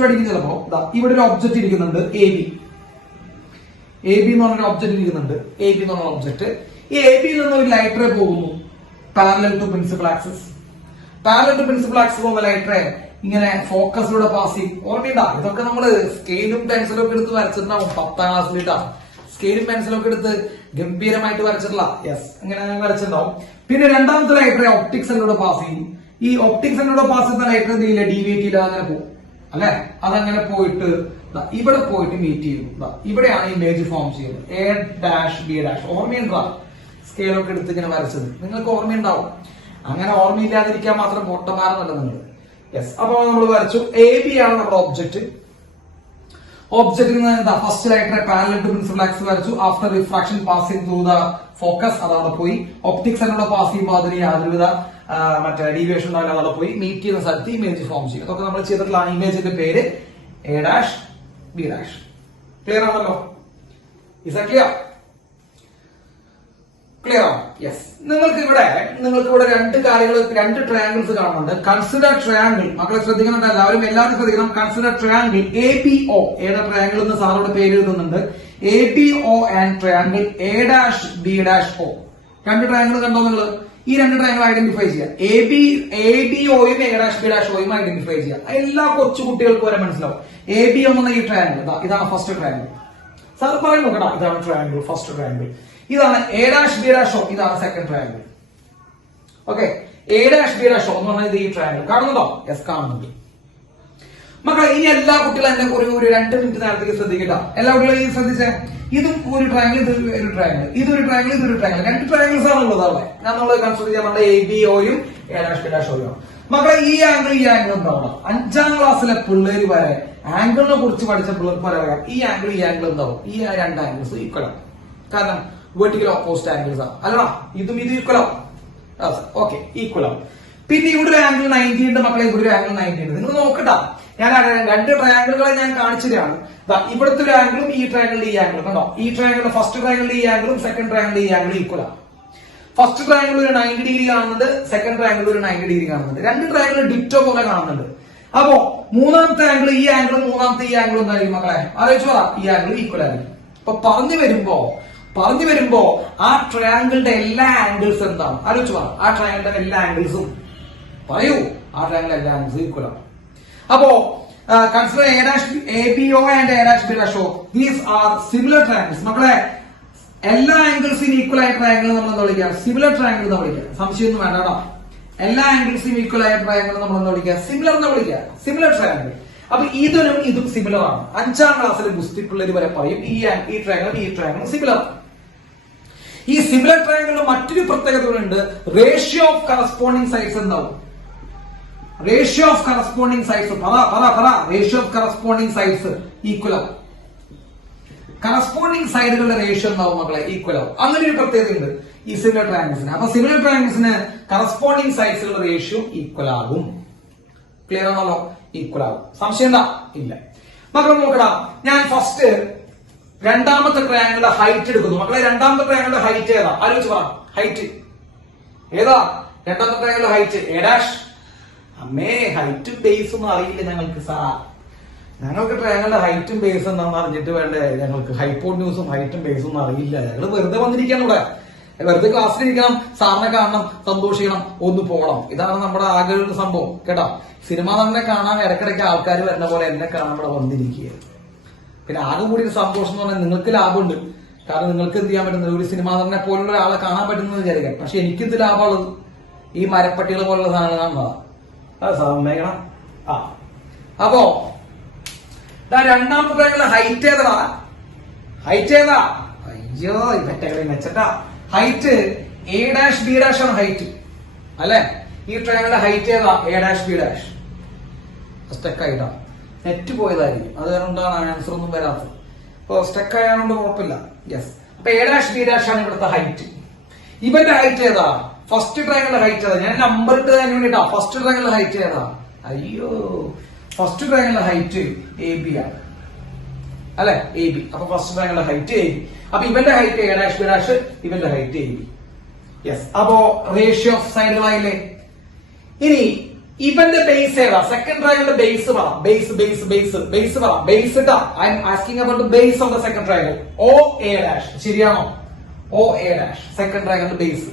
അടിക്കും ചിലപ്പോ. ഇവിടെ ഒരു ഒബ്ജക്ട് ഇരിക്കുന്നുണ്ട്, എ ബി എന്ന് പറഞ്ഞൊരു ഒബ്ജക്ട് ഇരിക്കുന്നുണ്ട്. എ ബി എന്ന് പറഞ്ഞ ഒബ്ജക്ട്. ഈ എ ബിയിൽ നിന്ന് ഒരു ലൈറ്റ് റേ പോകുന്നു parallel to principal axis. Parallel to principal axis പോകുന്ന ലൈറ്റ് റേ ഇങ്ങനെ ഫോക്കസിലൂടെ പാസ് ചെയ്യും. ഓർമ്മയുണ്ടാ? ഇതൊക്കെ നമ്മള് സ്കെയിലും പെൻസിലും ഒക്കെ എടുത്ത് വരച്ചിട്ടുണ്ടാവും 10ാം ക്ലാസ്സിലിട്ടാ. സ്കെയിലും പെൻസിലും ഒക്കെ എടുത്ത് ഗംഭീരമായിട്ട് വരച്ചിട്ടില്ല. യെസ്, അങ്ങനെ വരച്ചിട്ടുണ്ടാവും. പിന്നെ രണ്ടാമത്തെ ലൈറ്റ് റേ ഒപ്റ്റിക് സെല്ലിലൂടെ പാസ് ചെയ്യും. ഈ ഒപ്റ്റിക് സെല്ലിലൂടെ പാസ് ചെയ്യുന്ന ലൈറ്റ് റേ എന്തെയില്ല, ഡീവിയേറ്റ് ചെയ്യില്ല, അങ്ങനെ പോകും അല്ലെ. അതങ്ങനെ പോയിട്ട് ഇവിടെ പോയിട്ട് മീറ്റ് ചെയ്യും. ഇവിടെയാണ് ഇമേജ് ഫോം ചെയ്യുന്നത്. A dash B dash. ഓർമ്മയുണ്ടാ? സ്കെയിലൊക്കെ എടുത്ത് ഇങ്ങനെ വരച്ചത് നിങ്ങൾക്ക് ഓർമ്മയുണ്ടാവും. അങ്ങനെ ഓർമ്മയില്ലാതിരിക്കാൻ മാത്രം പൊട്ടമാരെന്നല്ല നിങ്ങൾ. യെസ്, അപ്പൊ നമ്മൾ വരച്ചു. എ ബി ആണ് നമ്മുടെ ഒബ്ജക്ട്. ഒബ്ജക്റ്റിൽ നിന്ന് first light ray parallel to principal axis വരച്ചു. After refraction passing through the focus, അതവിടെ പോയി. ഒപ്റ്റിക് സെല്ലിലൂടെ പാസ് ചെയ്യുമ്പോൾ അതിന് യാതൊരുവിധ മറ്റേ ഡീവിയേഷൻ ഉണ്ടാവില്ല, അതവിടെ പോയി മീറ്റ് ചെയ്യുന്ന സ്ഥലത്ത് ഇമേജ് ഫോം ചെയ്യും. അതൊക്കെ നമ്മൾ ചെയ്തിട്ടുള്ള ഇമേജിന്റെ പേര് A dash B dash. Clear ആണല്ലോ? Is clear? ക്ലിയർ ആണ്? യെസ്. നിങ്ങൾക്ക് ഇവിടെ രണ്ട് കാര്യങ്ങൾ, രണ്ട് ട്രയാങ്കിൾസ് കാണുന്നുണ്ട്. Consider triangle. മക്കളെ ശ്രദ്ധിക്കണം, എല്ലാവരും ശ്രദ്ധിക്കണം. Consider triangle A B O. ഏതാ ട്രയാങ്കിൾ എന്ന് സാറോട് പേര് എഴുതുന്നുണ്ട്. A B O and triangle A dash B dash O. രണ്ട് ട്രയാങ്കിൾ കണ്ടോ നിങ്ങൾ? ഈ രണ്ട് ട്രയാങ്കിൾ ഐഡന്റിഫൈ ചെയ്യുക. എ ബി ഒയും എ ഡാഷ് ബി ഡാഷ് ഒയും ഐഡന്റിഫൈ ചെയ്യുക. എല്ലാ കൊച്ചു കുട്ടികൾക്ക് വരെ മനസ്സിലാവും. എ ബി എന്ന ഈ ട്രയാങ്കിൾ, ഇതാണ് ഫസ്റ്റ് ട്രയാങ്കിൾ. സാർ പറയുന്നു കേട്ടോ, ഇതാണ് ട്രയാങ്കിൾ, ഫസ്റ്റ് ട്രയാങ്കിൾ. ഇതാണ് A dash B dash O, ഇതാണ് second triangle. Okay, A dash B dash O എന്ന് പറഞ്ഞാൽ ഈ ട്രയാങ്കിൾ കാണുന്നുണ്ടോ? യെസ്, കാണുന്നുണ്ട്. മക്കളെ, ഇനി എല്ലാ കുട്ടികളും എന്നെ ഒരു 2 മിനിറ്റ് നേരത്തേക്ക് ശ്രദ്ധിക്കട്ടോ. എല്ലാ കുട്ടികളും ഈ ശ്രദ്ധിച്ചേ. ഇതും ഒരു ട്രയാങ്കിൾ, ഇത് ഒരു ട്രയാങ്കിൾ, ഇതൊരു ട്രയാങ്കിൾ, ഇതൊരു ട്രയാങ്കിൾ. 2 ട്രയാങ്കിൾസ് ആണുള്ളത് അവിടെ. ഞാൻ നമ്മൾ കൺസിഡർ ചെയ്യാൻ നമ്മുടെ എ ബി ഒയും എ ഡാഷ് ബി ഡാഷ് ഒയും. മക്കളെ, ഈ ആംഗിൾ എന്താവണം? 5ാം ക്ലാസ്സിലെ പിള്ളേര് വരെ ആംഗിളിനെ കുറിച്ച് പഠിച്ച പിള്ളേർക്ക് പറയാം, ഈ ആംഗിൾ എന്താവും? ഈ 2 ആംഗിൾസ് ഈക്വൽ ആവും. കാരണം വെർട്ടിക്കൽ ഓപ്പോസിറ്റ് ആംഗിൾസ് ആണ്, അല്ലടാ. ഇതും ഇത് ഈക്വൽ ആവും. ഓക്കെ, ഈക്വൽ ആവും. പിന്നെ ഇവിടെ ഒരു ആംഗിൾ 90 ഉണ്ട് മക്കളെ. ഇവിടെ ഒരു ആംഗിൾ 90 ഉണ്ട്. നിങ്ങൾ നോക്കട്ടാ, ഞാൻ 2 ട്രയാങ്കിളുകളെ ഞാൻ കാണിച്ചതാണ്. ഇവിടുത്തെ ഒരു ആംഗിളും ഈ ട്രയാങ്കിളിന്റെ ഈ ആംഗിളും കണ്ടോ? ഈ ട്രയാങ്കിളിന്റെ ഫസ്റ്റ് ട്രയാങ്കിളിന്റെ ഈ ആംഗിളും സെക്കൻഡ് ട്രയാങ്കിളിന്റെ ഈ ആംഗിളും ഈക്വൽ ആണ്. ഫസ്റ്റ് ട്രയാങ്കിൾ ഒരു 90 ഡിഗ്രി കാണുന്നുണ്ട്, സെക്കൻഡ് ട്രയാങ്കിൾ ഒരു 90 ഡിഗ്രി കാണുന്നുണ്ട്. 2 ട്രയാങ്കിൾ ഡിറ്റോ പോലെ കാണുന്നുണ്ട്. അപ്പോ മൂന്നാമത്തെ ആംഗിൾ ഈ ആംഗിളും മൂന്നാമത്തെ ഈ ആംഗിളും എന്തായിരിക്കും മക്കളെ? ആലോചിച്ചു പറ. ഈ ആംഗിൾ ഈക്വൽ ആയിരിക്കും. അപ്പൊ പറഞ്ഞു വരുമ്പോ ആ ട്രയാങ്കിളിന്റെ എല്ലാ ആംഗിൾസ് എന്താണ്? ആലോചിച്ചു പറ. ആ ട്രയാങ്കിളിന്റെ എല്ലാ ആംഗിൾസും പറയൂ. ആ ട്രയാങ്കിളിന്റെ എല്ലാ ആംഗിൾസും ഈക്വൽ ആണ്. അപ്പോ consider A B O and A dash B dash O. These are similar triangles. മക്കളെ, എല്ലാ ആംഗിൾസും ഈക്വൽ ആയ ട്രയാങ്കിൾ നമ്മൾ എന്താ വിളിക്കുക? സിമിലർ ട്രയാങ്കിൾ എന്ന് വിളിക്കുക. സംശയമൊന്നും വേണ്ട കേട്ടോ. എല്ലാ ആംഗിൾസും ഈക്വൽ ആയ ട്രയാങ്കിൾ നമ്മൾ എന്താ വിളിക്കുക? സിമിലർ എന്ന് വിളിക്കുക. Similar triangle. അപ്പൊ ഇതും സിമിലർ ആണ്. 5ാം ക്ലാസ്സിലെ ഗുസ്തി പിള്ളേര് വരെ പറയും ഈ ട്രയാങ്കിൾ സിമിലർ. ഈ സിമിലർ ട്രയാങ്കിളിന് മറ്റൊരു പ്രത്യേകത ഉണ്ട്. റേഷ്യോ ഓഫ് കറസ്പോണ്ടിങ് സൈഡ്സ് എന്താവും? Ratio of corresponding sides ratio of corresponding sides equal ആവും. കറസ്പോണ്ടിങ് സൈഡുകളുടെ റേഷ്യോ എന്താവും മക്കളെ? ഈക്വൽ ആവും. അങ്ങനെ ഒരു പ്രത്യേകതയുണ്ട് ഈ സിമിലർ ട്രയാങ്കിൾസിന്. അപ്പൊ സിമിലർ ട്രയാങ്കിൾസിന് കറസ്പോണ്ടിങ് സൈഡ്സുകളുടെ റേഷ്യോ ഈക്വൽ ആകും. ക്ലിയർ ആണല്ലോ? ഈക്വൽ ആകും. സംശയം എന്താ? ഇല്ല. മക്കളെ നോക്കടാ, ഞാൻ ഫസ്റ്റ് രണ്ടാമത്തെ ട്രയാങ്കിളുടെ ഹൈറ്റ് എടുക്കുന്നു. മക്കളെ, രണ്ടാമത്തെ ട്രയാങ്കിളുടെ ഹൈറ്റ് ഏതാ? ആലോചിച്ച് പറ. ഹൈറ്റ് ഏതാ? രണ്ടാമത്തെ ട്രയാങ്കിളുടെ ഹൈറ്റ് എ ഡാഷ്. അമ്മേ, ഹൈറ്റും ബേസ് ഒന്നും അറിയില്ല ഞങ്ങൾക്ക് സാർ. ഞങ്ങൾക്ക് ട്രയാങ്കിളുടെ ഹൈറ്റും ബേസ് എന്താണെന്ന് അറിഞ്ഞിട്ട് വേണ്ടേ ഞങ്ങൾക്ക്? ഹൈപ്പോട്ന്യൂസും ഹൈറ്റും ബേസും ഒന്നും അറിയില്ല. ഞങ്ങൾ വെറുതെ വന്നിരിക്കണം ഇവിടെ. വെറുതെ ക്ലാസ്സിലിരിക്കണം, സാറിനെ കാണണം, സന്തോഷിക്കണം, ഒന്ന് പോകണം. ഇതാണ് നമ്മുടെ ആകെ ഒരു സംഭവം കേട്ടോ. സിനിമ തന്നെ കാണാൻ ഇടയ്ക്കിടയ്ക്ക് ആൾക്കാർ വരുന്ന പോലെ എന്നെ കാണാൻ ഇവിടെ വന്നിരിക്കുക. പിന്നെ ആകെ കൂടി ഒരു സന്തോഷം എന്ന് പറഞ്ഞാൽ നിങ്ങൾക്ക് ലാഭമുണ്ട്. കാരണം നിങ്ങൾക്ക് എന്ത് ചെയ്യാൻ പറ്റുന്നത്? ഒരു സിനിമ തന്നെ പോലുള്ള ഒരാളെ കാണാൻ പറ്റുന്നത് വിചാരിക്കാം. പക്ഷെ എനിക്കെന്ത് ലാഭമുള്ളത്? ഈ മരപ്പട്ടികൾ പോലുള്ള സാധനങ്ങൾ കാണുന്നതാ. സമ്മേക്കണം. അപ്പോ രണ്ടാമത്തെ ട്രയാങ്കിളിന്റെ ഹൈറ്റ് ഏതാ? അയ്യോ, ഇവറ്റകളെ വെച്ചട്ടാ. Height A dash B dash ആണ് ഹൈറ്റ് അല്ലെ? ഈ ട്രയാങ്കിളിന്റെ ഹൈറ്റ് ഏതാ? A dash B dash. Stuck ആയിട്ടാ, നെറ്റ് പോയതായിരിക്കും. അതുകൊണ്ടാണ് ആൻസർ ഒന്നും വരാത്തത്. അപ്പൊ സ്റ്റക്ക് ആയതുകൊണ്ട് കുഴപ്പമില്ല. യെസ്. അപ്പൊ എ ഡാഷ് ബി ഡാഷ് ആണ് ഇവിടുത്തെ ഹൈറ്റ്. ഇവന്റെ ഹൈറ്റ് ഏതാ? ഫസ്റ്റ് ട്രയാങ്കിളിന്റെ ഹൈറ്റ് ഏതാ? ഞാൻ നമ്പർ ഇട്ട് അതിന് വേണ്ടിട്ടാ. ഫസ്റ്റ് ട്രയാങ്കിളിന്റെ ഹൈറ്റ് ഏതാ? അയ്യോ, ഫസ്റ്റ് ട്രയാങ്കിളിന്റെ ഹൈറ്റ് എ ബി ആണ് അല്ലെ, എ ബി. അപ്പൊ ഫസ്റ്റ് ട്രയാങ്കിളിന്റെ ഹൈറ്റ് എ ബി. അപ്പൊ ഇവന്റെ height A dash B dash, ഇവന്റെ ഹൈറ്റ് എ ബി. യെസ്. അപ്പോ റേഷ്യോ ഓഫ് സൈഡുകളായില്ലേ. ഇനി ഇവന്റെ ബേസ് ഏതാ? സെക്കൻഡ് ട്രയാങ്കിളിന്റെ ബേസ് പറ. ബേസ് പറ. ബേസ് ഇട്ടാ. I'm asking about the base of the second triangle. O A dash. ശരിയാണോ? ഓ എ ഡാഷ് സെക്കൻഡ് ട്രയാങ്കിളിന്റെ ബേസ്.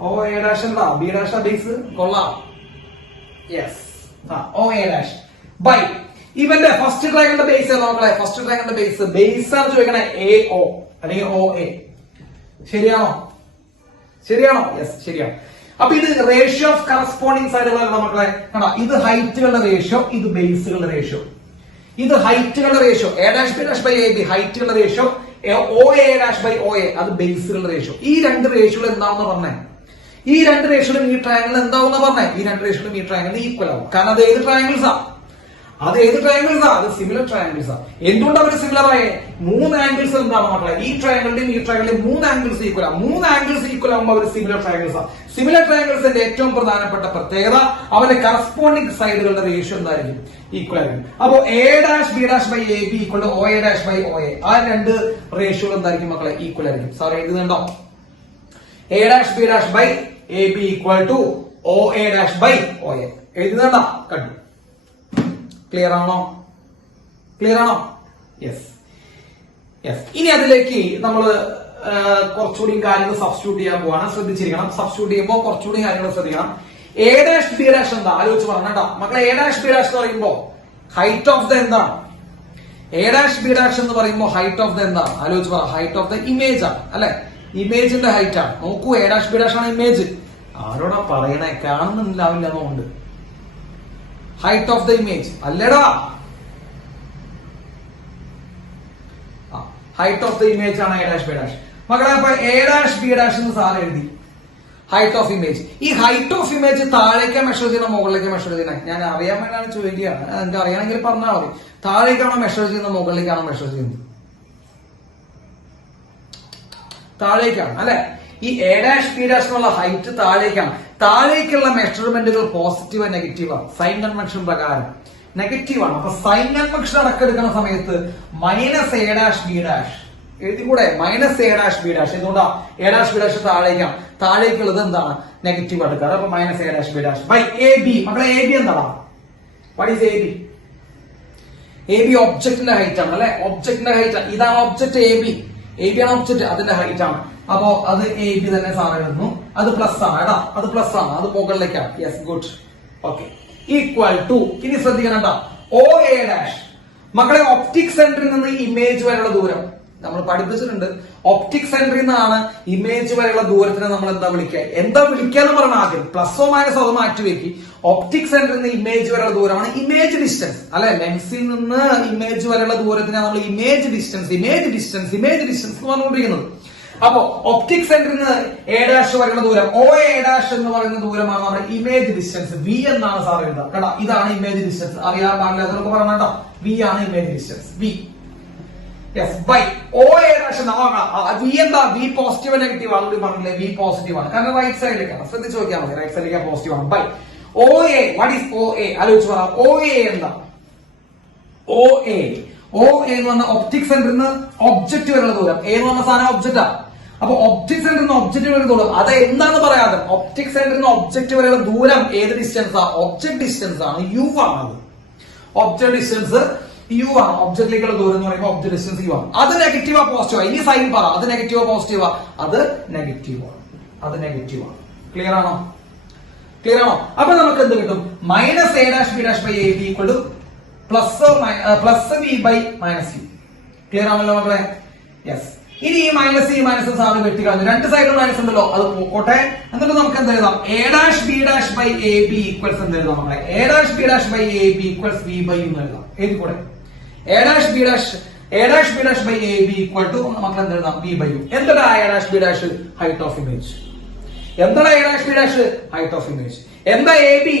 ഓ എ ഡാഷ് എന്താ? B dash base. കൊള്ളാം. Yes. O A dash by ഇവന്റെ first ട്രയാങ്കിളിന്റെ base ഏതാ നോക്കണേ? First ട്രയാങ്കിളിന്റെ base ആണ് ചോദിക്കണേ. എ ഒ അല്ലെങ്കിൽ ഒ എ. ശരിയാണോ? യെസ്, ശരിയാണ്. അപ്പൊ ഇത് റേഷ്യോ ഓഫ് കറസ്പോണ്ടിങ് സൈഡുകളാണ് മക്കളെ. കണ്ടാ, ഇത് ഹൈറ്റുകളുടെ റേഷ്യോ, ഇത് ബേസുകളുടെ റേഷ്യോ. ഇത് ഹൈറ്റുകളുടെ ratio A dash B dash by A B, ഹൈറ്റുകളുടെ ratio. O A dash by O A, അത് ബേസുകളുടെ റേഷ്യോ. ഈ രണ്ട് റേഷ്യോകൾ എന്താണെന്ന് പറഞ്ഞേ? ഈ രണ്ട് റേഷ്യോകളും ഈ ട്രയാങ്കിൾ എന്താവുന്ന പറഞ്ഞേ? ഈ രണ്ട് റേഷ്യോകളും ഈ ട്രയാങ്കിളിന് ഈക്വൽ ആവും. കാരണം അത് ഏത് ട്രയാങ്കിൾസാ? അത് സിമിലർ ട്രയാങ്കിൾസാ. എന്തുകൊണ്ട് അവർ സിമിലർ ആയേ? 3 ആംഗിൾസ് എന്താണ് മക്കളെ? ഈ ട്രയാങ്കിളിന്റെയും ഈ ട്രയാങ്കിളിന്റെയും 3 ആംഗിൾസ് ഈക്വൽ ആണ്. 3 ആംഗിൾസ് ഈക്വൽ ആകുമ്പോൾ അവർ സിമിലർ ട്രയാങ്കിൾസാ. സിമിലർ ട്രയാങ്കിൾസിന്റെ ഏറ്റവും പ്രധാനപ്പെട്ട പ്രത്യേകത അവരുടെ കറസ്പോണ്ടിങ് സൈഡുകളുടെ റേഷ്യോ എന്തായിരിക്കും? ഈക്വൽ ആയിരിക്കും. അപ്പോ A dash B dash by A B equal to O A dash by O A. ആ രണ്ട് റേഷ്യോകൾ എന്തായിരിക്കും മക്കളെ? ഈക്വൽ ആയിരിക്കും. സാർ എഴുതുന്നുണ്ടോ? A dash B dash by A B equal to O A dash by O A. എഴുതുന്നുണ്ടോ? കണ്ടു. Clear ആണോ? യെസ്. ഇനി അതിലേക്ക് നമ്മൾ കുറച്ചുകൂടി കാര്യങ്ങൾ സബ്സ്റ്റിറ്റ്യൂട്ട് ചെയ്യാൻ പോവാണ്. ശ്രദ്ധിച്ചിരിക്കണം. സബ്സ്റ്റിറ്റ്യൂട്ട് ചെയ്യുമ്പോൾ കുറച്ചുകൂടി കാര്യങ്ങൾ ശ്രദ്ധിക്കണം. എ ഡാഷ് ബി ഡാഷ് എന്താ ആലോചിച്ച് പറഞ്ഞോ മക്കളെ. എ ഡാഷ് ബി ഡാഷ് എന്ന് പറയുമ്പോ ഹൈറ്റ് ഓഫ് ദ എന്താണ്? എ ഡാഷ് ബി ഡാഷ് എന്ന് പറയുമ്പോൾ ഹൈറ്റ് ഓഫ് ദ എന്താണ്? ആലോചിച്ച് പറ. ഹൈറ്റ് ഓഫ് ദ ഇമേജ് ആണ് അല്ലെ? ഇമേജിന്റെ ഹൈറ്റ് ആണ്. നോക്കൂ, എ ഡാഷ് ബി ഡാഷ് ആണ് ഇമേജ്. ആരോടാ പറയണേ? കാണുന്നുണ്ടാവില്ല എന്നുകൊണ്ട്. ഹൈറ്റ് ഓഫ് ദ ഇമേജ് അല്ലേടാ. ഹൈറ്റ് ഓഫ് ദ ഇമേജ് ആണ് എ ഡാഷ് ബി ഡാഷ്. മക്കളെ, അപ്പൊ എ ഡാഷ് ബി ഡാഷ് എന്ന് സാർ എഴുതി. Height of image. ഈ ഹൈറ്റ് ഓഫ് ഇമേജ് താഴേക്കാ മെഷർ ചെയ്യുന്ന മുകളിലേക്ക് മെഷർ ചെയ്യുന്നത്? ഞാൻ അറിയാൻ വേണ്ടിയാണ് ചോദിക്കുകയാണ്. എനിക്ക് അറിയാമെങ്കിൽ പറഞ്ഞാൽ മതി. താഴേക്കാണോ മെഷർ ചെയ്യുന്നത് മുകളിലേക്കാണോ മെഷർ ചെയ്യുന്നത്? താഴേക്കാണ് അല്ലെ? ഈ എ ഡാഷ് ബി ഡാഷ് എന്നുള്ള ഹൈറ്റ് താഴേക്കാണ്. താഴേക്കുള്ള മെഷർമെന്റുകൾ പോസിറ്റീവ് നെഗറ്റീവാണ്. സൈൻ കൺവെൻഷൻ പ്രകാരം നെഗറ്റീവാണ്. അപ്പൊ സൈൻ കൺവെൻഷൻ അടക്കെടുക്കുന്ന സമയത്ത് minus A dash B dash എഴുതിക്കൂടെ? Minus A dash B dash. എന്തുകൊണ്ടാ? എ ഡാഷ് ബി ഡാഷ് താഴേക്കാണ്. താഴേക്കുള്ളത് എന്താണ്? നെഗറ്റീവ് എടുക്കാറ്. അപ്പൊ minus A dash B dash by A B. മക്കളെ, എ ബി എന്താണ്? What is A B? A B ഒബ്ജക്റ്റിന്റെ ഹൈറ്റ് ആണ് അല്ലെ? ഒബ്ജക്റ്റിന്റെ ഹൈറ്റ്. ഇതാണ് object A B. A B ആണ് ഒബ്ജക്ട്, അതിന്റെ ഹൈറ്റ് ആണ്. അപ്പോ അത് എ ബി തന്നെ സാർ എഴുതുന്നു. അത് പ്ലസ് ആണ് കേട്ടാ. അത് പ്ലസ് ആണ്. അത് മുകളിലേക്കാണ്. Yes, good. Okay. Equal to. ഇനി ശ്രദ്ധിക്കണം കേട്ടോ. O A dash. മക്കളെ, ഒപ്റ്റിക് സെന്ററിൽ നിന്ന് ഇമേജ് വരെയുള്ള ദൂരം നമ്മൾ പഠിപ്പിച്ചിട്ടുണ്ട്. ഒപ്റ്റിക് സെന്ററിൽ നിന്നാണ് ഇമേജ് വരെയുള്ള ദൂരത്തിനെ നമ്മൾ എന്താ വിളിക്കാന്ന് പറഞ്ഞ ആദ്യം പ്ലസോ മൈനസോ അത് മാറ്റിവെക്കി. ഒപ്റ്റിക് സെന്ററിൽ നിന്ന് ഇമേജ് വരെയുള്ള ദൂരമാണ് ഇമേജ് ഡിസ്റ്റൻസ് അല്ലെ? ലെൻസിൽ നിന്ന് ഇമേജ് വരെയുള്ള ദൂരത്തിനെ നമ്മൾ ഇമേജ് ഡിസ്റ്റൻസ് എന്ന് പറഞ്ഞുകൊണ്ടിരിക്കുന്നത്. അപ്പോ ഒപ്റ്റിക് സെന്ററിൽ നിന്ന് എ ഡാഷ് വരെയുള്ള ദൂരം ഒ എ ഡാഷ് എന്ന് പറയുന്ന ദൂരമാണ് നമ്മുടെ ഇമേജ് ഡിസ്റ്റൻസ്. വി എന്നാണ് സാർ എഴുതുക കേട്ടോ. ഇതാണ് ഇമേജ് ഡിസ്റ്റൻസ്. അറിയാൻ പാടില്ലാത്തവർക്ക് പറഞ്ഞ കേട്ടോ. വി ആണ് image distance. V. Yes, by O A dash. V എന്താ? വി പോസിറ്റീവ് നെഗറ്റീവ് ആണെന്ന് പറഞ്ഞില്ലേ? വി പോസിറ്റീവ് ആണ്. കാരണം റൈറ്റ് സൈഡിലേക്കാണ്. ശ്രദ്ധിച്ച് നോക്കിയാൽ മതി. റൈറ്റ് സൈഡിലേക്ക് പോസിറ്റീവ് ആണ്. By O A. What is O A? ആലോചിച്ച് പറ. ഒ എ എന്താ? ഒ എ എന്ന് പറഞ്ഞ ഒപ്റ്റിക് സെന്ററിൽ നിന്ന് ഒബ്ജക്റ്റ് വരെയുള്ള ദൂരം. എ എന്ന് പറഞ്ഞ സാധനം ഒബ്ജക്റ്റാ. അപ്പൊ ഒബ്ജക്ട് സെന്ററിൽ നിന്ന് ഒബ്ജക്റ്റ് വരെയുള്ള ദൂരം അത് എന്താണെന്ന് പറയാതെ ഒപ്റ്റിക് സെന്ററിൽ നിന്ന് ഒബ്ജക്റ്റ് വരെയുള്ള ദൂരം ഏത് ഡിസ്റ്റൻസ് ആണ്? ഒബ്ജക്ട് ഡിസ്റ്റൻസ് ആണ്. യു ആണ്. അത് ഒബ്ജക്ട് ഡിസ്റ്റൻസ് യു ആണ്. ഒബ്ജക്റ്റിലേക്കുള്ള ദൂരം എന്ന് പറയുമ്പോൾ ഒബ്ജക്ട് ഡിസ്റ്റൻസ് യു ആണ്. അത് നെഗറ്റീവാ പോസിറ്റീവാ? ഇനി സൈൻ പറ. അത് നെഗറ്റീവോ പോസിറ്റീവാ? അത് നെഗറ്റീവാണ്. ക്ലിയർ ആണോ? അപ്പൊ നമുക്ക് എന്ത് കിട്ടും? Minus A dash B dash by A B equal to plus V by minus U. Clear ആണല്ലോ മക്കളെ? യെസ്. ഇനി ഈ മൈനസ് സാധനം വെട്ടിക്കളഞ്ഞു. രണ്ട് സൈഡിലും മൈനസ് ഉണ്ടല്ലോ, അത് പോട്ടെ. എന്നിട്ട് നമുക്ക് എന്ത് എഴുതാം? A dash B dash by A B equals എന്ത് എഴുതാം നമ്മളെ? A dash B dash by A B equals V by എന്ന് എഴുതാം. എഴുതിക്കൂടെ? A dash B dash by A B equal to നമുക്ക് എന്ത് എഴുതാം? V by U. എന്താണ് A dash B dash? Height of image. എന്താണ് A dash B dash? Height of image. എന്താ A B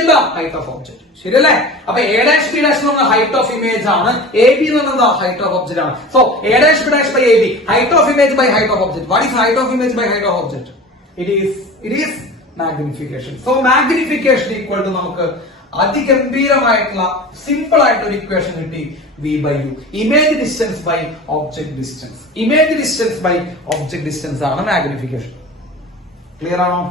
എന്താ ഹൈറ്റ് ഓഫ് ഒബ്ജക്ട്, ശരിയല്ലേ? അപ്പൊ A dash B dash എന്ന് പറഞ്ഞ ഹൈറ്റ് ഓഫ് ഇമേജ് ആണ്, എ ബി എന്ന് പറഞ്ഞാൽ ഹൈറ്റ് ഓഫ് ഒബ്ജക്ട് ആണ്. So A dash B dash by A B, height of image by height of object. What is height of image by height of object? It is magnification. So magnification equal to നമുക്ക് അതിഗംഭീരമായിട്ടുള്ള simple ആയിട്ട് ഒരു equation കിട്ടി, V by U. Image distance by object distance. Image distance by object distance ആണ് magnification. Clear ആണോ?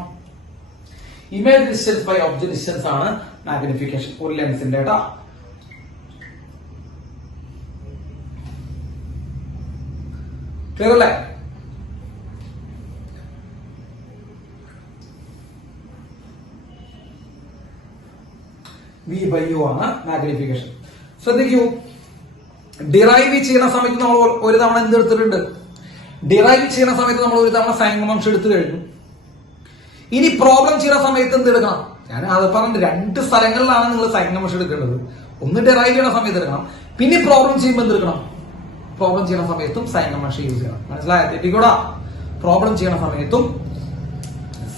Image distance by object distance ആണ് magnification ഒരു ലെൻസിന്റെ കേട്ടോ. ക്ലിയർ അല്ലേ? വി ബൈ യു ആണ് മാഗ്നിഫിക്കേഷൻ. ശ്രദ്ധിക്കൂ, ഡിറൈവ് ചെയ്യുന്ന സമയത്ത് നമ്മൾ ഒരു തവണ എന്തെടുത്തിട്ടുണ്ട്? ഡിറൈവ് ചെയ്യുന്ന സമയത്ത് നമ്മൾ ഒരു തവണ സൈൻ ഫംഗ്ഷൻ എടുത്തു കഴിഞ്ഞു. ഇനി പ്രോബ്ലം ചെയ്യുന്ന സമയത്ത് എന്ത് എടുക്കണം? ഞാൻ അത് പറഞ്ഞ രണ്ട് സ്ഥലങ്ങളിലാണ് നിങ്ങൾ സൈൻ ഫംഗ്ഷൻ എടുക്കേണ്ടത്. ഒന്ന് ഡിറൈവ് ചെയ്യുന്ന സമയത്ത് എടുക്കണം, പിന്നെ പ്രോബ്ലം ചെയ്യുമ്പോൾ എന്തെടുക്കണം? പ്രോബ്ലം ചെയ്യുന്ന സമയത്തും സൈൻ ഫംഗ്ഷൻ യൂസ് ചെയ്യണം. മനസ്സിലായോ? തെറ്റിക്കൂടാ. പ്രോബ്ലം ചെയ്യുന്ന സമയത്തും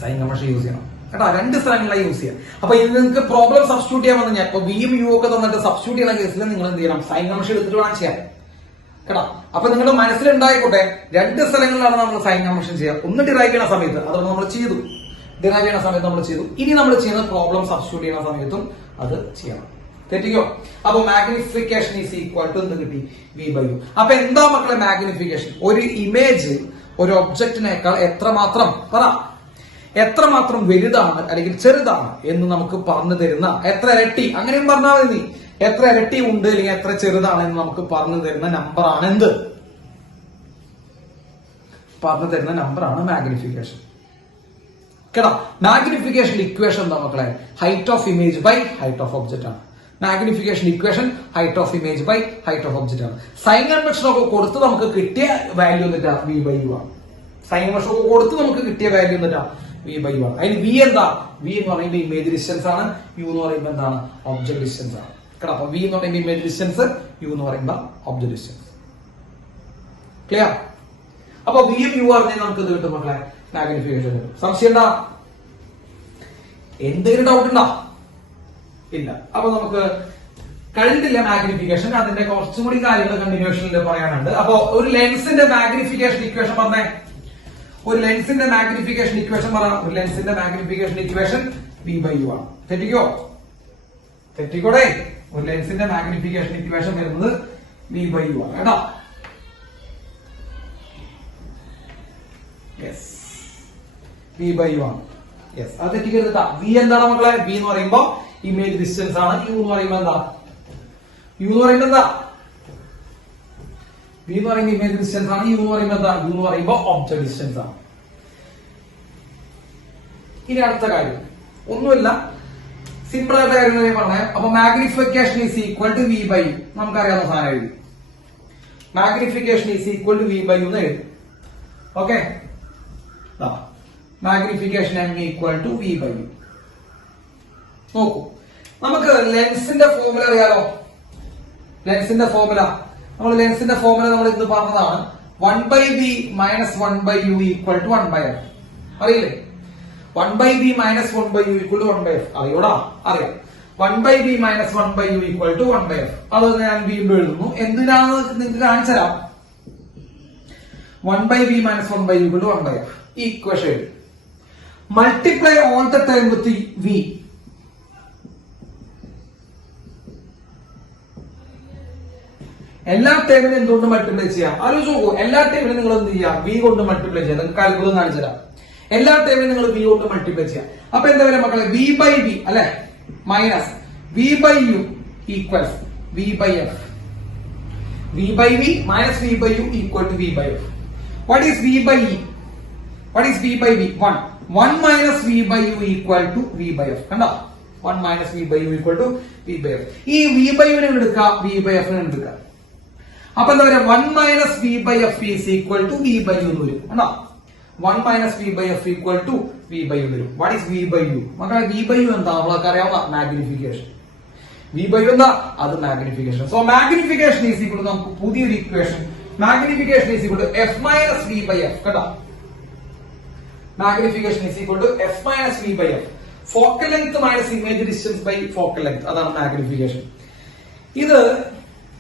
സൈൻ ഫംഗ്ഷൻ യൂസ് ചെയ്യണം കേട്ടോ. രണ്ട് സ്ഥലങ്ങളിലായി യൂസ് ചെയ്യാം. അപ്പൊ ഇത് നിങ്ങൾക്ക് പ്രോബ്ലം സബ്സ്റ്റിറ്റ്യൂട്ട് ചെയ്യാൻ വന്നു കഴിഞ്ഞാൽ, ഇപ്പൊ ബിയും യു ഒക്കെ തന്നിട്ട് സബ്സ്റ്റിറ്റ്യൂട്ട് ചെയ്യുന്ന കേസിൽ നിങ്ങൾ എന്ത് ചെയ്യണം? സൈൻ ഫംഗ്ഷൻ എടുത്തിട്ട് വേണം ചെയ്യാൻ കേട്ടോ. അപ്പൊ നിങ്ങളുടെ മനസ്സിലുണ്ടായിക്കോട്ടെ, രണ്ട് സ്ഥലങ്ങളിലാണ് നമ്മൾ സൈൻ ഫംഗ്ഷൻ ചെയ്യുക. ഒന്ന് ഡിറൈവ് ചെയ്യുന്ന സമയത്ത്, അതുകൊണ്ട് നമ്മൾ ചെയ്തു. ഡിറൈവ് ചെയ്യുന്ന സമയത്ത് നമ്മൾ ചെയ്തു. ഇനി നമ്മൾ ചെയ്യുന്ന പ്രോബ്ലം സബ്സ്റ്റിറ്റ്യൂട്ട് ചെയ്യുന്ന സമയത്തും അത് ചെയ്യണം. തെറ്റിക്കോ? അപ്പൊ മാഗ്നിഫിക്കേഷൻ ഈസ് ഈക്വൽ ടു എന്ത് കിട്ടി? V by U. അപ്പൊ എന്താ മക്കളെ മാഗ്നിഫിക്കേഷൻ? ഒരു ഇമേജ് ഒരു ഒബ്ജക്റ്റിനേക്കാൾ എത്രമാത്രം വലുതാണ് അല്ലെങ്കിൽ ചെറുതാണ് എന്ന് നമുക്ക് പറഞ്ഞു തരുന്ന, എത്ര ഇരട്ടി, അങ്ങനെയും പറഞ്ഞാൽ മതി, എത്ര ഇരട്ടി ഉണ്ട് അല്ലെങ്കിൽ എത്ര ചെറുതാണ് എന്ന് നമുക്ക് പറഞ്ഞു തരുന്ന നമ്പറാണ് എന്ത്? പറഞ്ഞു തരുന്ന നമ്പറാണ് മാഗ്നിഫിക്കേഷൻ കേട്ടോ. മാഗ്നിഫിക്കേഷൻ ഇക്വേഷൻ എന്താ മക്കളെ? Height of image by height of object ആണ്. Magnification equation height of image by height of object ആണ്. സൈൻ കൺവെൻഷൻ ഒക്കെ കൊടുത്ത് നമുക്ക് കിട്ടിയ വാല്യൂ എന്നിട്ടാ വി ബൈ യു ആണ്. സൈൻ കൺവെൻഷൻ ഒക്കെ കൊടുത്ത് നമുക്ക് കിട്ടിയ വാല്യൂ എന്നിട്ടാ വി ബൈ യു ആണ്. അതിന് വി എന്താ? വി എന്ന് പറയുമ്പോൾ ഇമേജ് ഡിസ്റ്റൻസ് ആണ്, യു എന്ന് പറയുമ്പോൾ എന്താണ്? ഒബ്ജക്ട് ഡിസ്റ്റൻസ് ആണ് കേട്ടോ. അപ്പൊ വി എന്ന് പറയുമ്പോൾ ഇമേജ് ഡിസ്റ്റൻസ്, യു എന്ന് പറയുമ്പോൾ ഒബ്ജക്ട് ഡിസ്റ്റൻസ്. ക്ലിയർ? അപ്പൊ വിയും യു അറിഞ്ഞാൽ നമുക്ക് ഇത് കിട്ടും മക്കളെ, മാഗ്നിഫിക്കേഷൻ. സംശയം ഉണ്ടാ? എന്തെങ്കിലും ഡൗട്ട് ഉണ്ടോ? ഇല്ല. അപ്പൊ നമുക്ക് കഴിഞ്ഞിട്ടില്ല മാഗ്നിഫിക്കേഷൻ, അതിന്റെ കുറച്ചും കൂടി കാര്യങ്ങൾ കണ്ടിന്യൂഷനിൽ പറയാനുണ്ട്. അപ്പൊ ഒരു ലെൻസിന്റെ മാഗ്നിഫിക്കേഷൻ ഇക്വേഷൻ പറഞ്ഞേ. ഒരു ലെൻസിന്റെ മാഗ്നിഫിക്കേഷൻ ഇക്വേഷൻ പറ. ഒരു ലെൻസിന്റെ magnification equation V by U ആണ്. തെറ്റിക്കോടെ? ഒരു ലെൻസിന്റെ മാഗ്നിഫിക്കേഷൻ ഇക്വേഷൻ വരുന്നത് വി ബൈ യു ആണ് കേട്ടോ. യെസ്, വി ബൈ യു ആണ്. യെസ്, അത് തെറ്റിക്കരുത്. വി എന്താണ് മക്കളെ? വി എന്ന് പറയുമ്പോ ഇമേജ് ഡിസ്റ്റൻസ് ആണ്. യു എന്ന് പറയുമ്പോ എന്താ? യു എന്ന് പറയുമ്പോ എന്താ? വി എന്ന് പറയുമ്പോൾ ഇമേജ് ഡിസ്റ്റൻസ് ആണ്. യു എന്ന് പറയുമ്പോൾ എന്താ? യു എന്ന് പറയുമ്പോൾ ഒബ്ജക്ട് ഡിസ്റ്റൻസ് ആണ്. ഇനി അടുത്ത കാര്യം ഒന്നുമില്ല, സിമ്പിൾ ആയിട്ട് കാര്യം ഞാൻ പറയാം. അപ്പൊ magnification is equal to V by U. നമുക്കറിയാവുന്ന സാധനം എഴുതി. Magnification is equal to V by U എന്ന് എഴുതി. Okay, magnification M equal to V by U. നോക്കൂ, നമുക്ക് ലെൻസിന്റെ ഫോർമുല അറിയാലോ. ലെൻസിന്റെ ഫോർമുല നമ്മൾ ഇന്ന് പറഞ്ഞതാണ്. 1/b - 1/u equal to 1/f. അറിയില്ലേ? 1/b - 1/u equal to 1/f. അറിയൂടാ? അറിയാം. 1/b - 1/u equal to 1/f. അത് ഞാൻ വീണ്ടും എഴുതുന്നു. എന്തിനാണെന്ന് നിങ്ങൾക്ക് കാണിച്ചുതരാം. 1/b - 1/u equal to 1/f. ഈ ഇക്വേഷൻ എഴുതി. Multiply all the time with v. എല്ലാ ടൈമിനും എന്തുകൊണ്ട് മൾട്ടിപ്ലൈ ചെയ്യാം? ആലോചിച്ച് നോക്കൂ. എല്ലാ ടൈമിനും നിങ്ങൾ എന്ത് ചെയ്യാം? വി കൊണ്ട് മൾട്ടിപ്ലൈ ചെയ്യാം. നിങ്ങൾക്ക് കാൽക്കുലേറ്റർ കാണിച്ചു തരാം. എല്ലാ ടൈമിനും നിങ്ങൾ വി കൊണ്ട് മൾട്ടിപ്ലൈ ചെയ്യാം. അപ്പൊ എന്താ പറയുക മക്കളെ? വി ബൈ വി അല്ലെ minus V by U equals V by F. V by V minus V by U equal to V by F. What is V by E? What is V by V? 1 minus V by U equal to V by F. കണ്ടോ? 1 minus V by U equal to V by F. ഈ V by യുവിനെ എടുക്കുക, V by എഫിനെ എടുക്കുക. അപ്പൊ എന്താ പറയുക? 1 minus V by F is equal to V by U എന്ന് വരും. കണ്ടോ? 1 minus V by F equal to V by U വരും. What is V by U? മക്കളെ വി ബൈ യു എന്താ? നമ്മളൊക്കെ അറിയാവുന്ന മാഗ്നിഫിക്കേഷൻ. വി ബൈ യു എന്താ? അത് magnification. So magnification is equal to നമുക്ക് പുതിയൊരു ഇക്വേഷൻ. Magnification is equal to F minus V by F. കേട്ടോ? Magnification is equal to F minus V by F. Focal length minus image distance by focal length, അതാണ് magnification.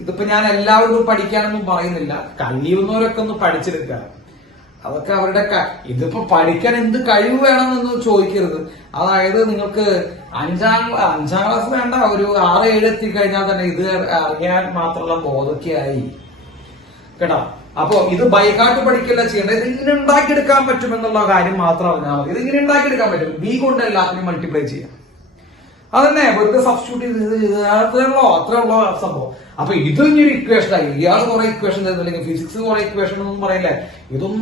ഇതിപ്പോ ഞാൻ എല്ലാവരും പഠിക്കാനൊന്നും പറയുന്നില്ല, കഴിയുന്നവരൊക്കെ ഒന്ന് പഠിച്ചെടുക്കുക. അതൊക്കെ അവരുടെ ഇതിപ്പോ പഠിക്കാൻ എന്ത് കഴിവ് വേണമെന്ന് ചോദിക്കരുത്. അതായത് നിങ്ങൾക്ക് അഞ്ചാം ക്ലാസ് വേണ്ട, ഒരു 6-7 എത്തിക്കഴിഞ്ഞാൽ തന്നെ ഇത് അറിയാൻ മാത്രമുള്ള ബോധമൊക്കെയായി കേട്ടോ. അപ്പൊ ഇത് ബൈഹാർട്ട് പഠിക്കല്ല ചെയ്യേണ്ടത്, ഇത് ഇങ്ങനെ ഉണ്ടാക്കിയെടുക്കാൻ പറ്റും എന്നുള്ള കാര്യം മാത്രം അറിഞ്ഞാൽ മതി. ഇത് ഇങ്ങനെ ഉണ്ടാക്കിയെടുക്കാൻ പറ്റും, ബി കൊണ്ട് എല്ലാത്തിനും മൾട്ടിപ്ലൈ ചെയ്യാം. അതന്നെ വെറുതെ സബ്സ്റ്റിറ്റ്യൂട്ട് ചെയ്ത് അത്രയുള്ളോ സംഭവം. അപ്പൊ ഇത് ഇനിയൊരു ഇക്വേഷൻ ആയി. ഇയാൾ കുറെ ഇക്വേഷൻ തരുന്നില്ലെങ്കിൽ ഫിസിക്സ് കുറെ ഇക്വേഷൻ ഒന്നും പറയില്ലേ. ഇതൊന്നും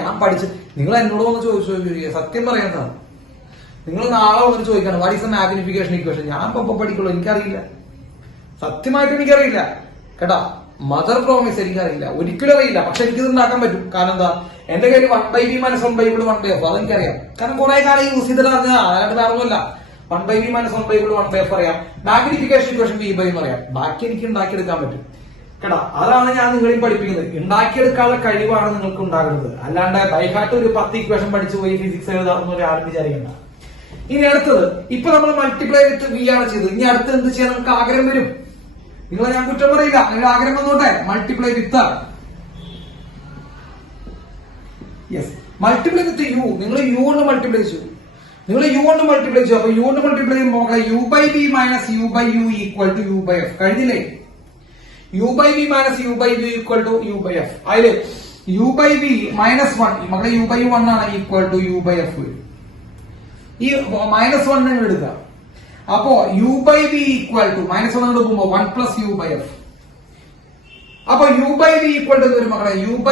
ഞാൻ പഠിച്ച് നിങ്ങൾ എന്നോട് വന്ന് ചോദിച്ചു സത്യം പറയുന്നതാണ്. നിങ്ങൾ നാളെ വന്നിട്ട് ചോദിക്കണം what is A magnification equation. ഞാൻ ഇപ്പൊ പഠിക്കുള്ളൂ, എനിക്കറിയില്ല, സത്യമായിട്ട് എനിക്കറിയില്ല കേട്ടാ. മദർ പ്രോമിസ് എനിക്കറിയില്ല, ഒരിക്കലും അറിയില്ല. പക്ഷെ എനിക്കിത് ഉണ്ടാക്കാൻ പറ്റും. കാരണം എന്താ, എന്റെ കയ്യിൽ 1/b - 1/1/f അതെനിക്കറിയാം. കാരണം കുറെ കാലം യൂസ് ചെയ്തിട്ട് അറിഞ്ഞാൽ അതായത് വേറൊന്നുമില്ല. 1/b - 1/1/f അറിയാം, മാഗ്നിഫിക്കേഷൻ ഇക്വേഷൻ v/, എന്ന് പറയാം. ബാക്കി എനിക്ക് ഉണ്ടാക്കിയെടുക്കാൻ പറ്റും കേട്ടാ. അതാണ് ഞാൻ നിങ്ങളെയും പഠിപ്പിക്കുന്നത്. ഉണ്ടാക്കിയെടുക്കാനുള്ള കഴിവാണ് നിങ്ങൾക്ക് ഉണ്ടാകുന്നത്. അല്ലാണ്ട് ബൈഹാർട്ട് ഒരു 10 ഇക്വേഷൻ പഠിച്ചു പോയി ഫിസിക്സ് എഴുതാമെന്ന് ആരും വിചാരിക്കണ്ട. ഇനി അടുത്തത്, ഇപ്പൊ നമ്മൾ മൾട്ടിപ്ലൈ വിത്ത് v ആണ് ചെയ്തത്. ഇനി അടുത്ത് എന്ത് ചെയ്യാൻ നമുക്ക് ആഗ്രഹം വരും. നിങ്ങളെ ഞാൻ കുറ്റം പറയില്ല, നിങ്ങളുടെ ആഗ്രഹം വന്നോട്ടെ. Multiply with multiply with you. നിങ്ങൾ യു കൊണ്ട് മൾട്ടിപ്ലൈ ചെയ്തു. അപ്പൊ യു കൊണ്ട് മൾട്ടിപ്ലൈ ചെയ്യുമ്പോൾ u/v minus u/u equal to u/f. കഴിഞ്ഞില്ലേ? u/v minus u/u equal to u/f. അതില് u/v മൈനസ് 1 മക്കളെ u/1 ആണ് ഈക്വൽ ടു u/f. ഈ -1 എടുക്കുക. അപ്പോ u/v ഈക്വൽ ടു -1 എടുക്കുമ്പോ 1 പ്ലസ് u/f. അപ്പൊ u/v ഈക്വൽ ടു ഒരു മക്കളെ u/v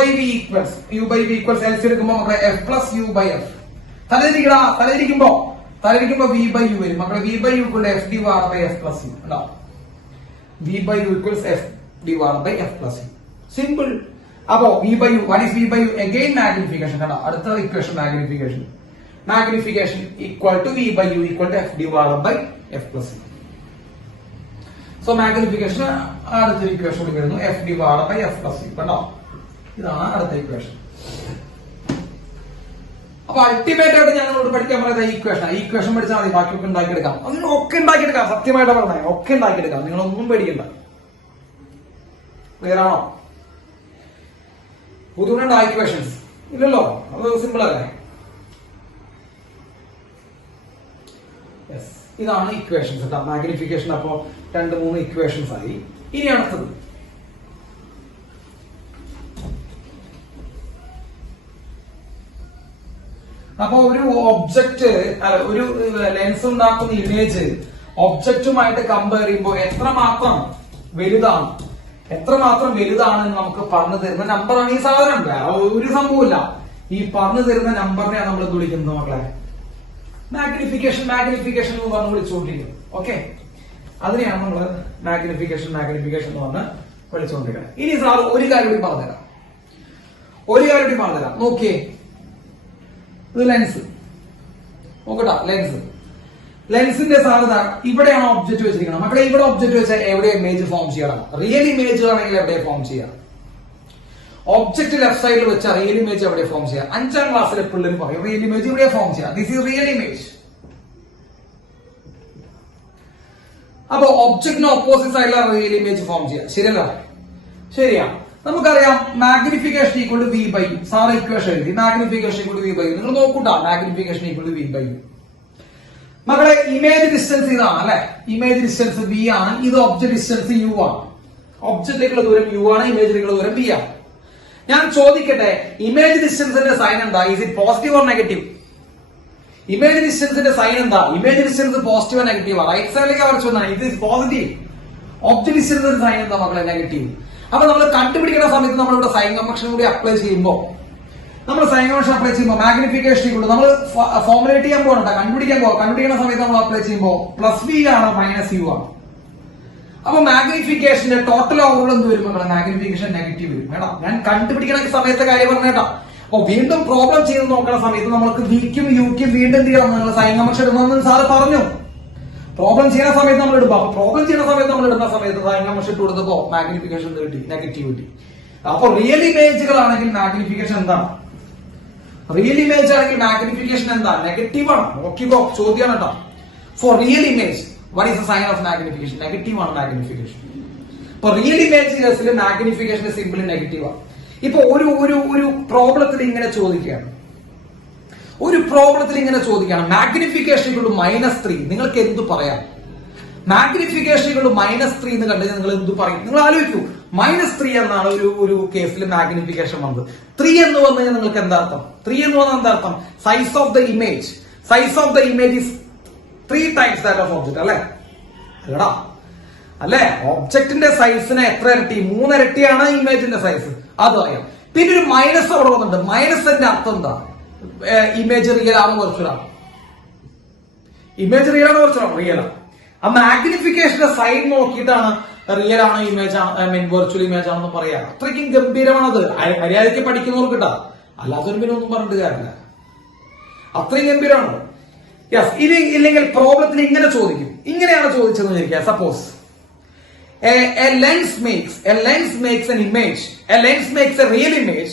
ഈക്വൽസ് എൽസ് എടുക്കുമ്പോ മക്കളെ f പ്ലസ് u/f. തലയിരിക്കുമ്പോ v/u വരും മക്കളെ. v/u equal f divide by f plus u. v/u equals f divide by f plus u. Simple. അപ്പോ v/u, what is v/u? Again magnification കണ്ടോ. അടുത്ത equation magnification equal to v/u equal to f divide by f plus u. So magnification അടുത്തൊരു equation വരുന്നു, f divide by f plus u. കണ്ടോ, ഇതാണ് അടുത്ത equation. അപ്പൊ ultimate ആയിട്ട് ഞാൻ നിങ്ങളോട് പഠിക്കാൻ പറയുന്നത് ഈ ഇക്വേഷൻ പഠിച്ചാൽ മതി. ബാക്കിയൊക്കെ ഉണ്ടാക്കിയെടുക്കാം. ഒക്കെ ഉണ്ടാക്കിയെടുക്കാം. സത്യമായിട്ട് പറഞ്ഞേ, ഒക്കെ ഉണ്ടാക്കിയെടുക്കാം. നിങ്ങളൊന്നും പേടിക്കണ്ട. ക്ലിയർ ആണോ? പുതുണ്ട ഇക്വേഷൻസ് ഇല്ലല്ലോ, അത് സിമ്പിൾ അല്ലേ? ഇതാണ് ഇക്വേഷൻസ് കേട്ടോ, മാഗ്നിഫിക്കേഷൻ. അപ്പോ 2-3 ഇക്വേഷൻസ് ആയി. ഇനി അടുത്തത് അപ്പൊ ഒരു ഒബ്ജക്റ്റ്, ഒരു ലെൻസ് ഉണ്ടാക്കുന്ന ഇമേജ് ഒബ്ജക്റ്റുമായിട്ട് കമ്പയർ ചെയ്യുമ്പോൾ എത്രമാത്രം വലുതാണെന്ന് നമുക്ക് പറഞ്ഞു തരുന്ന നമ്പറാണ് ഈ സാധനം. ഒരു സംഭവമില്ല. ഈ പറഞ്ഞു തരുന്ന നമ്പറിനെയാണ് നമ്മൾ വിളിക്കുന്നത് മക്കളെ മാഗ്നിഫിക്കേഷൻ എന്ന് പറഞ്ഞ് വിളിച്ചുകൊണ്ടിരിക്കുന്നത്. ഓക്കെ, അതിനെയാണ് നമ്മൾ മാഗ്നിഫിക്കേഷൻ എന്ന് പറഞ്ഞ് വിളിച്ചുകൊണ്ടിരിക്കുന്നത്. ഇനി സാർ ഒരു കാര്യം കൂടി പറഞ്ഞുതരാം. നോക്കിയേ, ഇത് ലെൻസ് നോക്കട്ടാ. ലെൻസിന്റെ സാധ്യത ഇവിടെയാണ് ഒബ്ജക്ട് വെച്ചിരിക്കുന്നത് മക്കളെ. ഇവിടെ ഒബ്ജക്ട് വെച്ചാൽ എവിടെ ഇമേജ് ഫോം ചെയ്യണം? റിയൽ ഇമേജ് ആണെങ്കിൽ എവിടെ ഫോം ചെയ്യാം? ഒബ്ജക്ട് ലെഫ്റ്റ് സൈഡിൽ വെച്ചാൽ റിയൽ ഇമേജ് എവിടെ ഫോം ചെയ്യാം? 5ാം ക്ലാസ്സിലെ പിള്ളേർ പറയും റിയൽ ഇമേജ് ഇവിടെ ഫോം ചെയ്യാം. This is real image. അപ്പൊ ഒബ്ജക്റ്റിന് ഓപ്പോസിറ്റ് സൈഡിലാണ് റിയൽ ഇമേജ് ഫോം ചെയ്യാം. ശരിയാ. നമുക്കറിയാം magnification equal to v/u. Sir equation എഴുതി മാഗ്നിഫിക്കേഷൻ ഈക്വൽ ടു v/u. നിങ്ങൾ നോക്കൂട്ടാ, മാഗ്നിഫിക്കേഷൻ ഈക്വൽ ടു v/u. മകളെ ഇമേജ് ഡിസ്റ്റൻസ് ഇതാണ് അല്ലെ. ഇമേജ് ഡിസ്റ്റൻസ് v ആണ്. ഇത് ഒബ്ജക്ട് ഡിസ്റ്റൻസ് u ആണ്. ഒബ്ജക്റ്റിലേക്കുള്ള ദൂരം u ആണ്, ഇമേജിലേക്കുള്ള ദൂരം v ആണ്. ഞാൻ ചോദിക്കട്ടെ, ഇമേജ് ഡിസ്റ്റൻസിന്റെ സൈൻ എന്താ? Is it positive or negative? Image ഡിസ്റ്റൻസിന്റെ സൈൻ എന്താ? Image distance positive negative? Right സൈഡിലേക്ക് അവർ ചോദിച്ചാൽ ഇത് പോസിറ്റീവ്. ഒബ്ജക്ട് ഡിസ്റ്റൻസിന്റെ സൈൻ എന്താ മക്കളെ? നെഗറ്റീവ്. അപ്പൊ നമ്മൾ കണ്ടുപിടിക്കുന്ന സമയത്ത് നമ്മളിവിടെ സൈൻ കൺവെൻഷൻ കൂടി അപ്ലൈ ചെയ്യുമ്പോൾ മാഗ്നിഫിക്കേഷൻ നമ്മൾ ഫോർമുലേറ്റ് ചെയ്യാൻ പോകണ്ട, കണ്ടുപിടിക്കുന്ന സമയത്ത് നമ്മൾ അപ്ലൈ ചെയ്യുമ്പോൾ പ്ലസ് v ആണോ മൈനസ് u ആണ്? അപ്പൊ മാഗ്നിഫിക്കേഷന്റെ ടോട്ടൽ ഓവറോൾ എന്ത് വരും? മാഗ്നിഫിക്കേഷൻ നെഗറ്റീവ് വരും. വേണം, ഞാൻ കണ്ടുപിടിക്കുന്ന സമയത്തെ കാര്യം പറഞ്ഞേട്ടാ. അപ്പൊ വീണ്ടും പ്രോബ്ലം ചെയ്ത് നോക്കുന്ന സമയത്ത് നമുക്ക് വിക്കും യുക്കും വീണ്ടും എന്ത് ചെയ്യണം? നിങ്ങൾ സൈൻ കൺവെൻഷൻ ഇടണമെന്ന് സാറ് പറഞ്ഞു. പ്രോബ്ലം ചെയ്യുന്ന സമയത്ത് നമ്മൾ ഇടുമ്പോ ഇടുന്ന സമയത്ത് സൈൻ കൺവെൻഷൻ ഇട്ട് കൊടുത്തപ്പോ മാഗ്നിഫിക്കേഷൻ കിട്ടി, നെഗറ്റിവിറ്റി. അപ്പൊ റിയൽ ഇമേജുകളാണെങ്കിൽ മാഗ്നിഫിക്കേഷൻ എന്താണ്? റിയൽ ഇമേജ് ആണെങ്കിൽ മാഗ്നിഫിക്കേഷൻ എന്താ? നെഗറ്റീവ് ആണ്. നോക്കിക്കോ, ചോദ്യമാണ് കേട്ടോ. For real image what is the sign of magnification? Negative ആണ് മാഗ്നിഫിക്കേഷൻ. ഇപ്പൊ റിയൽ ഇമേജ് കേസിൽ മാഗ്നിഫിക്കേഷൻ സിമ്പിൾ നെഗറ്റീവ് ആണ്. ഇപ്പൊ ഒരു പ്രോബ്ലത്തിൽ ഇങ്ങനെ ചോദിക്കുകയാണ്, മാഗ്നിഫിക്കേഷൻ -3, നിങ്ങൾക്ക് എന്ത് പറയാം? മാഗ്നിഫിക്കേഷൻ -3 എന്ന് കണ്ടു നിങ്ങൾ എന്ത് പറയും? നിങ്ങൾ ആലോചിക്കൂ, -3 എന്നാണ് ഒരു കേസിൽ മാഗ്നിഫിക്കേഷൻ വന്നത്. 3 എന്ന് വന്നു കഴിഞ്ഞാൽ നിങ്ങൾക്ക് എന്താർത്ഥം? 3 എന്ന് പറഞ്ഞാൽ എന്താർത്ഥം? Size of the image is 3 times that of object, അല്ലെ? അല്ലടാ, അല്ലെ? ഒബ്ജക്റ്റിന്റെ സൈസിന് എത്ര ഇരട്ടി? 3 ഇരട്ടിയാണ് ഇമേജിന്റെ സൈസ്, അതറിയാം. പിന്നെ ഒരു മൈനസ് അവിടെ വന്നിട്ടുണ്ട്. മൈനസിന്റെ അർത്ഥം എന്താ? ഇമേജ് റിയൽ ആണ്, വെർച്വൽ ആണ്. ഇമേജ് റിയൽ ആണ്, വെർച്വൽ ആണ്? റിയൽ ആണ്. ആ മാഗ്നിഫിക്കേഷന്റെ സൈൻ നോക്കിയിട്ടാണ് റിയൽ ആണ് ഇമേജ് വെർച്വൽ ഇമേജ് ആണെന്ന് പറയാ. അത്രയ്ക്കും ഗംഭീരമാണത്. മര്യാദയ്ക്ക് പഠിക്കുന്നവർക്ക് കിട്ടാ, അല്ലാത്തൊരു പിന്നെ ഒന്നും പറഞ്ഞിട്ട് കാര്യമില്ല. അത്രയും ഗംഭീരമാണ്. യെസ്. ഇല്ലെങ്കിൽ പ്രോബ്ലത്തിൽ ഇങ്ങനെ ചോദിക്കും. ഇങ്ങനെയാണ് ചോദിച്ചതെന്ന് വിചാരിക്കുക. Suppose a lens makes an image, a lens makes a real image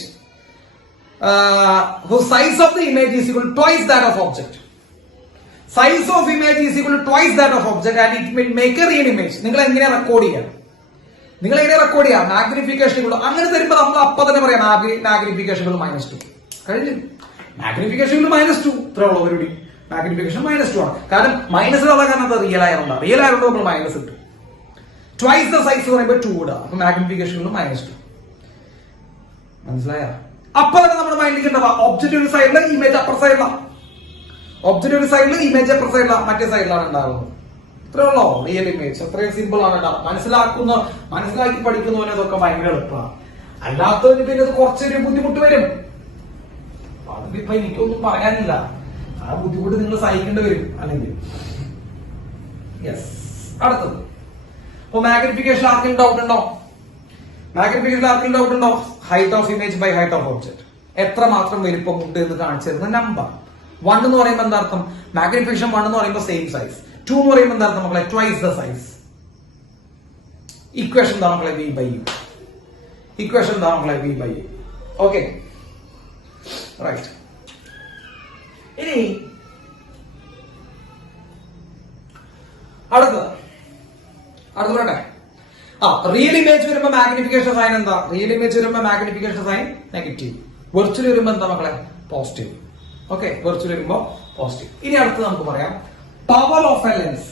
whose size of the image is equal to twice that of object. Size of image is equal to twice that of object and it will make a real image. നിങ്ങൾ എങ്ങനെയാ record ചെയ്യുക? Magnification അങ്ങനെ തരുമ്പോൾ നമ്മൾ അപ്പൊ തന്നെ പറയാം magnification -2 കഴിഞ്ഞു. മാഗ്നിഫിക്കേഷൻ -2 ഇത്ര ഉള്ളവരുടെ മാഗ്നിഫിക്കേഷൻ -2 ആണ്. കാരണം മൈനസ് കാരണം റിയൽ ആയതുകൊണ്ട് നമ്മൾ മൈനസ് ഇട്ടു. ട്വൈസ് ദ സൈസ് പറയുമ്പോൾ 2 ഇടുക. അപ്പൊ മാഗ്നിഫിക്കേഷൻ -2. മനസ്സിലായ? അപ്പൊ തന്നെ നമ്മുടെ മൈൻഡിലേക്ക് ഉണ്ടാവുക ഒബ്ജക്റ്റ് ഒരു സൈഡില്, ഇമേജ് അപ്പർ സൈഡിലാണ്. ഒബ്ജക്റ്റ് ഒരു സൈഡില്, ഇമേജ് അപ്പർ സൈഡിലാണ്, മറ്റേ സൈഡിലാണ് ഉണ്ടാകുന്നത്. ഇത്രേ ഉള്ളോ റിയൽ ഇമേജ്? അത്രയും സിമ്പിൾ ആണ് കേട്ടോ. മനസ്സിലാക്കി പഠിക്കുന്നവനെ ഇതൊക്കെ ഭയങ്കര എളുപ്പമാണ്. അല്ലാത്തവന് പിന്നെ ഇത് കുറച്ചൊരു ബുദ്ധിമുട്ട് വരും. അതിപ്പോ എനിക്കൊന്നും പറയാനില്ല. ആ ബുദ്ധിമുട്ട് നിങ്ങൾ സഹിക്കേണ്ടി വരും അല്ലെങ്കിൽ. യെസ്. അടുത്തത് അപ്പൊ മാഗ്നിഫിക്കേഷൻ ആർക്കെങ്കിലും ഡൗട്ട് ഉണ്ടോ? Height of image by height of object എത്ര മാത്രം വലിപ്പം ഉണ്ട് എന്ന് കാണിച്ചു തരുന്ന നമ്പർ. 1 എന്ന് പറയുമ്പോൾ എന്താ അർത്ഥം? മാഗ്നിഫിക്കേഷൻ 1 എന്ന് പറയുമ്പോൾ സെയിം സൈസ്. 2 എന്ന് പറയുമ്പോൾ എന്താ അർത്ഥം മക്കളെ? Twice the size. ഇക്വേഷൻ എന്താ മക്കളെ? V by U. Okay, right. ഇനി അടുത്തത് റിയൽ ഇമേജ് വരുമ്പോ മാഗ്നിഫിക്കേഷൻ സൈൻ എന്താ? റിയൽ ഇമേജ് വരുമ്പോ മാഗ്നിഫിക്കേഷൻ സൈൻ നെഗറ്റീവ്. വെർച്വൽ വരുമ്പോ എന്താ മക്കളെ? പോസിറ്റീവ്. ഓക്കെ, വെർച്വൽ വരുമ്പോ പോസിറ്റീവ്. ഇനി അടുത്ത് നമുക്ക് പറയാം power of a lens.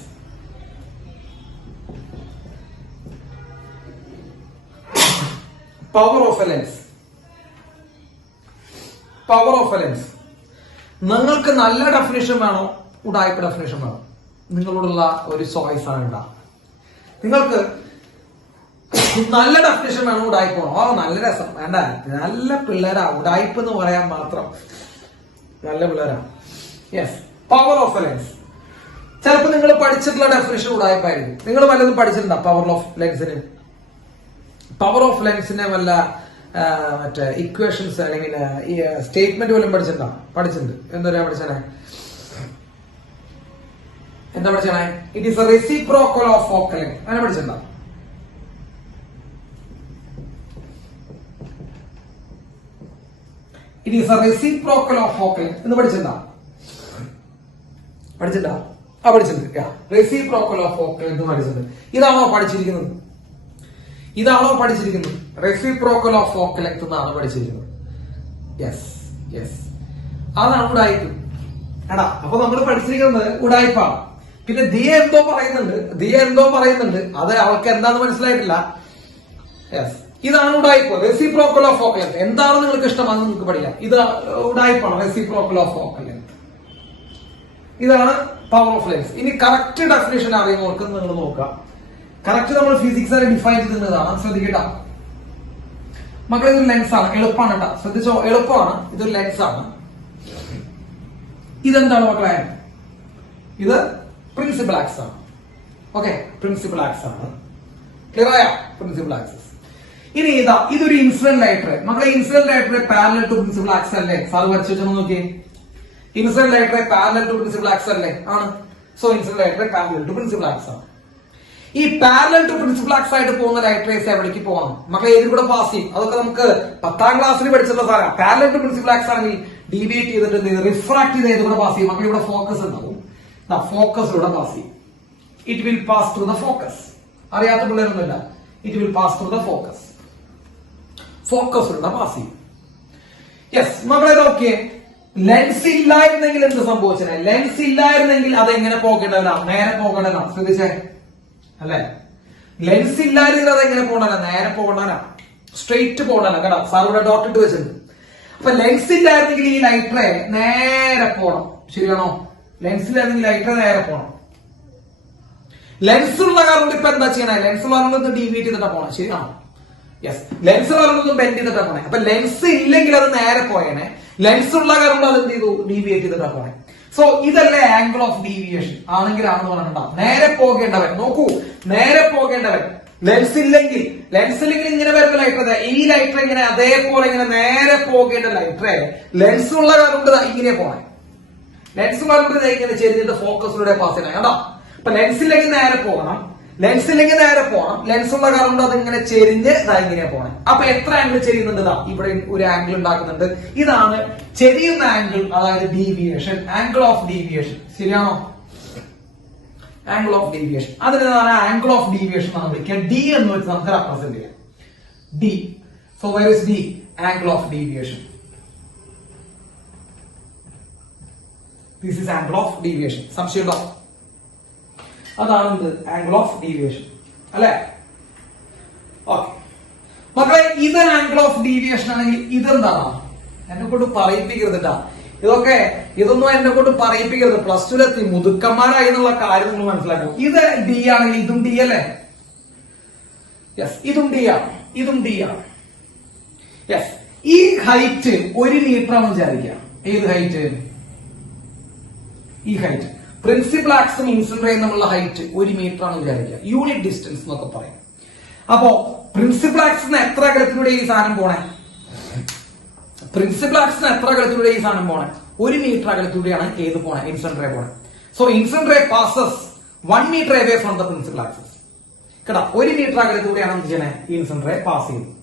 Power of a lens. നിങ്ങൾക്ക് നല്ല ഡെഫിനേഷൻ വേണോ ഉഡായിപ്പ് ഡെഫിനേഷൻ വേണോ? നിങ്ങളോടുള്ള ഒരു ചോയ്സ് ആണ് ഉണ്ടാ. നിങ്ങൾക്ക് നല്ല ഡെഫിനേഷൻ വേണം ഉഡായിപ്പ് വേണോ? നല്ല രസം വേണ്ട, നല്ല പിള്ളേരാ. ഉഡായിപ്പ് എന്ന് പറയാൻ മാത്രം നല്ല പിള്ളേരാ. Yes. Power of a lens. ചിലപ്പോൾ നിങ്ങൾ പഠിച്ചിട്ടുള്ള ഡെഫിനേഷൻ ഉഡായിപ്പായിരിക്കും. നിങ്ങൾ വല്ലതും പഠിച്ചിട്ടുണ്ടോ പവർ ഓഫ് ലെൻസിന്? പവർ ഓഫ് ലെൻസിനെ വല്ല മറ്റേ ഇക്വേഷൻസ് അല്ലെങ്കിൽ സ്റ്റേറ്റ്മെന്റ് വല്ലതും പഠിച്ചിട്ടുണ്ട്? എന്താ പഠിച്ചേ? It is A reciprocal of focal length. അങ്ങനെ പഠിച്ചിട്ടുണ്ടോ? It is A reciprocal of focal length എന്ന് പഠിച്ചിട്ടുണ്ടോ? പഠിച്ചിട്ടുണ്ട്. റെസിപ്രോക്കൽ ഓഫ് ഫോക്കൽ ലെങ്ത് പഠിച്ചിട്ടുണ്ട്. ഇതാണോ പഠിച്ചിരിക്കുന്നത്? റെസിപ്രോക്കൽ ഓഫ് ഫോക്കൽ ലെങ്ത് എന്നാണ് പഠിച്ചിരിക്കുന്നത്. യെസ്. അതാണ് ഉഡായിപ്പ്. എടാ, അപ്പൊ നമ്മൾ പഠിച്ചിരിക്കുന്നത് ഉഡായിപ്പാണ്. പിന്നെ ദിയ എന്തോ പറയുന്നുണ്ട്. അത് അവൾക്ക് എന്താന്ന് മനസ്സിലായിട്ടില്ല. യെസ്. ഇതാണ് ഉഡായിപ്പ്. Reciprocal of focal length. എന്താണ് നിങ്ങൾക്ക് ഇഷ്ടമാണെന്ന് നിങ്ങൾക്ക് പഠിക്കാം. ഇത് ഉഡായിപ്പാണ്. Reciprocal of focal length. ഇതാണ് പവർ ഓഫ് ലെൻസ്. ഇനി കറക്റ്റ് ഡെഫിനേഷൻ അറിയുന്നവർക്ക് നിങ്ങൾ നോക്കാം. കറക്റ്റ് നമ്മൾ ഫിസിക്സ് ഡിഫൈൻ ചെയ്തതാണ്. ശ്രദ്ധിക്കട്ട മക്കളെ, ഇതൊരു ലെൻസ് ആണ്. എളുപ്പമാണ് കേട്ടോ, ശ്രദ്ധിച്ചോ. എളുപ്പമാണ്. ഇതൊരു ലെൻസ് ആണ്. ഇതെന്താണ് മക്കളെ? ഇത് പ്രിൻസിപ്പൽ ആക്സിസ് ആണ്. ഓക്കെ, പ്രിൻസിപ്പൽ ആക്സിസ് ആണ്. ക്ലിയർ ആയ? Principal axis. ഇനി ഇതൊരു ഇൻസിഡന്റ് ലൈറ്റ് റേ. മക്കളെ, incident light ray parallel to principal axis അല്ലേ? സാർ വരച്ചു വെച്ചോ നോക്കിയേ. Incident light ray parallel to principal axis അല്ലേ? ആണ്. So incident light ray parallel to principal axis ആണ്. ഈ പാരലൽ ടു പ്രിൻസിപ്പൽ ആക്സിസ് ആയിട്ട് പോകുന്ന ലൈറ്റ് റേസ് എവിടേക്ക് പോകണം മക്കളെ? ഏതിൽ കൂടെ പാസ് ചെയ്യും? അതൊക്കെ നമുക്ക് 10ാം ക്ലാസ്സിൽ പഠിച്ചിട്ടുള്ള സാധനം. പാരലൽ ടു പ്രിൻസിപ്പൽ ആക്സിസ് ആണെങ്കിൽ ഡീവിയേറ്റ് ചെയ്തിട്ട് റിഫ്രാക്ട് ചെയ്ത് ഏത് കൂടെ പാസ് ചെയ്യും മക്കളെ? ഇവിടെ ഫോക്കസ് ഉണ്ടാവും. ഫോക്കസിലൂടെ പാസ് ചെയ്യും. It will pass through the focus. അറിയാത്ത പിള്ളേരൊന്നുമില്ല. It will pass through the focus. ഫോക്കസിലൂടെ പാസ് ചെയ്യും. യെസ് മക്കളെ ഓക്കെ. ലെൻസ് ഇല്ലായിരുന്നെങ്കിൽ എന്ത് സംഭവിച്ചേ? ലെൻസ് ഇല്ലായിരുന്നെങ്കിൽ അതെങ്ങനെ പോകേണ്ടവനാ? നേരെ പോകേണ്ടവനാ. ശ്രദ്ധിച്ചേ അല്ലെ? ലെൻസ് ഇല്ലായിരുന്നെങ്കിൽ അതെങ്ങനെ പോകണ്ടവനാ? നേരെ പോകേണ്ടവനാ, സ്ട്രെയിറ്റ് പോകണ്ടവനാ. കേട്ടോ, സാർ ഇവിടെ ഡോട്ട് ഇട്ട് വെച്ചിട്ടുണ്ട്. അപ്പൊ ലെൻസ് ഇല്ലായിരുന്നെങ്കിൽ ഈ ലൈറ്ററെ നേരെ പോകണം. ശരിയാണോ? ലെൻസ് ഇല്ലായിരുന്നെങ്കിൽ ലൈറ്ററെ നേരെ പോകണം. ലെൻസ് ഉള്ള കാരണം ഇപ്പൊ എന്താ ചെയ്യണേ? ലെൻസ് ഉള്ള കാരണം ഡീവിയേറ്റ് ചെയ്തിട്ടാ പോണം. ശരിയാണോ? യെസ്. ലെൻസ് പറയുന്നതും ബെൻഡ് ചെയ്തിട്ടാ പോണേ. അപ്പൊ ലെൻസ് ഇല്ലെങ്കിൽ അത് നേരെ പോയേനെ. ലെൻസ് ഉള്ള കാരണം അത് എന്ത് ചെയ്തു? ഡീവിയേറ്റ് ചെയ്തിട്ടാ പോണേ. സോ ഇതല്ലേ ആംഗിൾ ഓഫ് ഡീവിയേഷൻ? ആണെങ്കിലാണെന്ന് പറഞ്ഞിട്ടുണ്ടാവും. നേരെ പോകേണ്ടവൻ, നോക്കൂ, നേരെ പോകേണ്ടവൻ. ലെൻസ് ഇല്ലെങ്കിൽ ഇങ്ങനെ വരുന്ന ലൈറ്റർ, ഈ ലൈറ്റർ ഇങ്ങനെ അതേപോലെ ഇങ്ങനെ നേരെ പോകേണ്ട ലൈറ്ററെ ലെൻസ് ഉള്ള കാരണം ഇങ്ങനെ പോണേ. ലെൻസ് ഉള്ള കാരണം ഇങ്ങനെ ചെരിഞ്ഞിട്ട് ഫോക്കസിലൂടെ പാസ് ചെയ്യണം. കേട്ടോ, അപ്പൊ ലെൻസ് ഇല്ലെങ്കിൽ നേരെ പോകണം. ലെൻസ് ഇല്ലെങ്കിൽ നേരെ പോകണം. ലെൻസ് ഉള്ള കാരണം അത് ഇങ്ങനെ ചെരിഞ്ഞ് ഇങ്ങനെ പോകണം. അപ്പൊ എത്ര ആംഗിൾ ചെരിയുന്നുണ്ട്? ഇവിടെ ഒരു ആംഗിൾ ഉണ്ടാക്കുന്നുണ്ട്. ഇതാണ് ചെരിയുന്ന ആംഗിൾ, അതായത് ഡീവിയേഷൻ, ആംഗിൾ ഓഫ് ഡീവിയേഷൻ. ശരിയാണോ? Angle of deviation. അതിനാണ് ആംഗിൾ ഓഫ് ഡീവിയേഷൻ എന്നാണ് വിളിക്കുക. ഡി എന്ന് വെച്ച് നമുക്ക് റെപ്രസെന്റ് ചെയ്യാം. D. So where is D? Angle of deviation. This is angle of deviation. സംശയമുണ്ടോ? അതാണ് ആംഗിൾ ഓഫ് ഡീവിയേഷൻ അല്ലെ? ഓക്കെ മക്കളെ, ഇത് ആംഗിൾ ഓഫ് ഡീവിയേഷൻ ആണെങ്കിൽ ഇതെന്താണ്? എന്നെ കൊണ്ട് പറയിപ്പിക്കരുത്. ഇതൊന്നും എന്നെ കൊണ്ട് പറയിപ്പിക്കരുത്. പ്ലസ് ടുലെത്തി മുതുക്കന്മാരായി എന്നുള്ള കാര്യം നിങ്ങൾ മനസ്സിലാക്കും. ഇത് ഡി ആണെങ്കിൽ ഇതും ഡി അല്ലേ? യെസ്, ഇതും ഡി ആണ്, ഇതും ഡി ആണ്. യെസ്, ഈ ഹൈറ്റ് 1 മീറ്റർ ആണെന്ന് വിചാരിക്കാം. ഏത് ഹൈറ്റ്? ഈ ഹൈറ്റ് പ്രിൻസിപ്പൽ ആക്സും ഇൻസിഡന്റ് റേയും തമ്മിലുള്ള ഹൈറ്റ് 1 മീറ്റർ ആണെന്ന് വിചാരിക്കുക. യൂണിറ്റ് ഡിസ്റ്റൻസ് എന്നൊക്കെ പറയും. അപ്പോ പ്രിൻസിപ്പൽ ആക്സിന് എത്ര അകലത്തിലൂടെ ഈ സാധനം പോണേ? പ്രിൻസിപ്പൽ ആക്സിന് എത്ര അകലത്തിലൂടെ ഈ സാധനം പോണേ? 1 മീറ്റർ അകലത്തിലൂടെയാണ് ഏത് പോണേ? ഇൻസിഡന്റ് റേ പോണേ. So incident ray passes 1 metre away from the principal axis. കേട്ടോ, 1 മീറ്റർ അകലത്തിലൂടെയാണ് എന്ത് ചെയ്യണേ? ഇൻസിഡന്റ് റേ പാസ് ചെയ്യുന്നത്.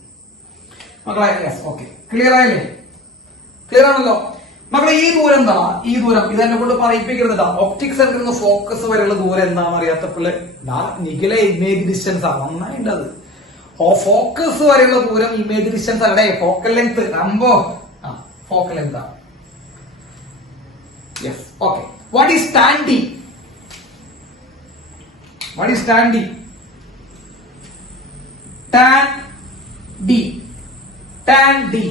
മക്കളെ യെസ്, ഓക്കെ, ക്ലിയർ ആയില്ലേ? ക്ലിയർ ആണല്ലോ മക്കളെ? ഈ ദൂരം എന്താ? ഈ ദൂരം ഇതെന്നെ കൊണ്ട് പറയിപ്പിക്കരുത്. ഒപ്റ്റിക് സെന്ററിൽ നിന്ന് ഫോക്കസ് വരെയുള്ള ദൂരം എന്താണെന്ന് അറിയാത്തപ്പോൾ നിഖിലെ ഇമേജ് ഡിസ്റ്റൻസ് ആണ് നന്നായിട്ടത്. ഫോക്കസ് വരെയുള്ള ദൂരം ഇമേജ് ഡിസ്റ്റൻസ് അല്ലേ? Focal length. നമ്പോ ഫോക്കൽ ലെങ്ത് ആണ്. Yes, okay. What is tan D? What is tan D? Tan D, tan D,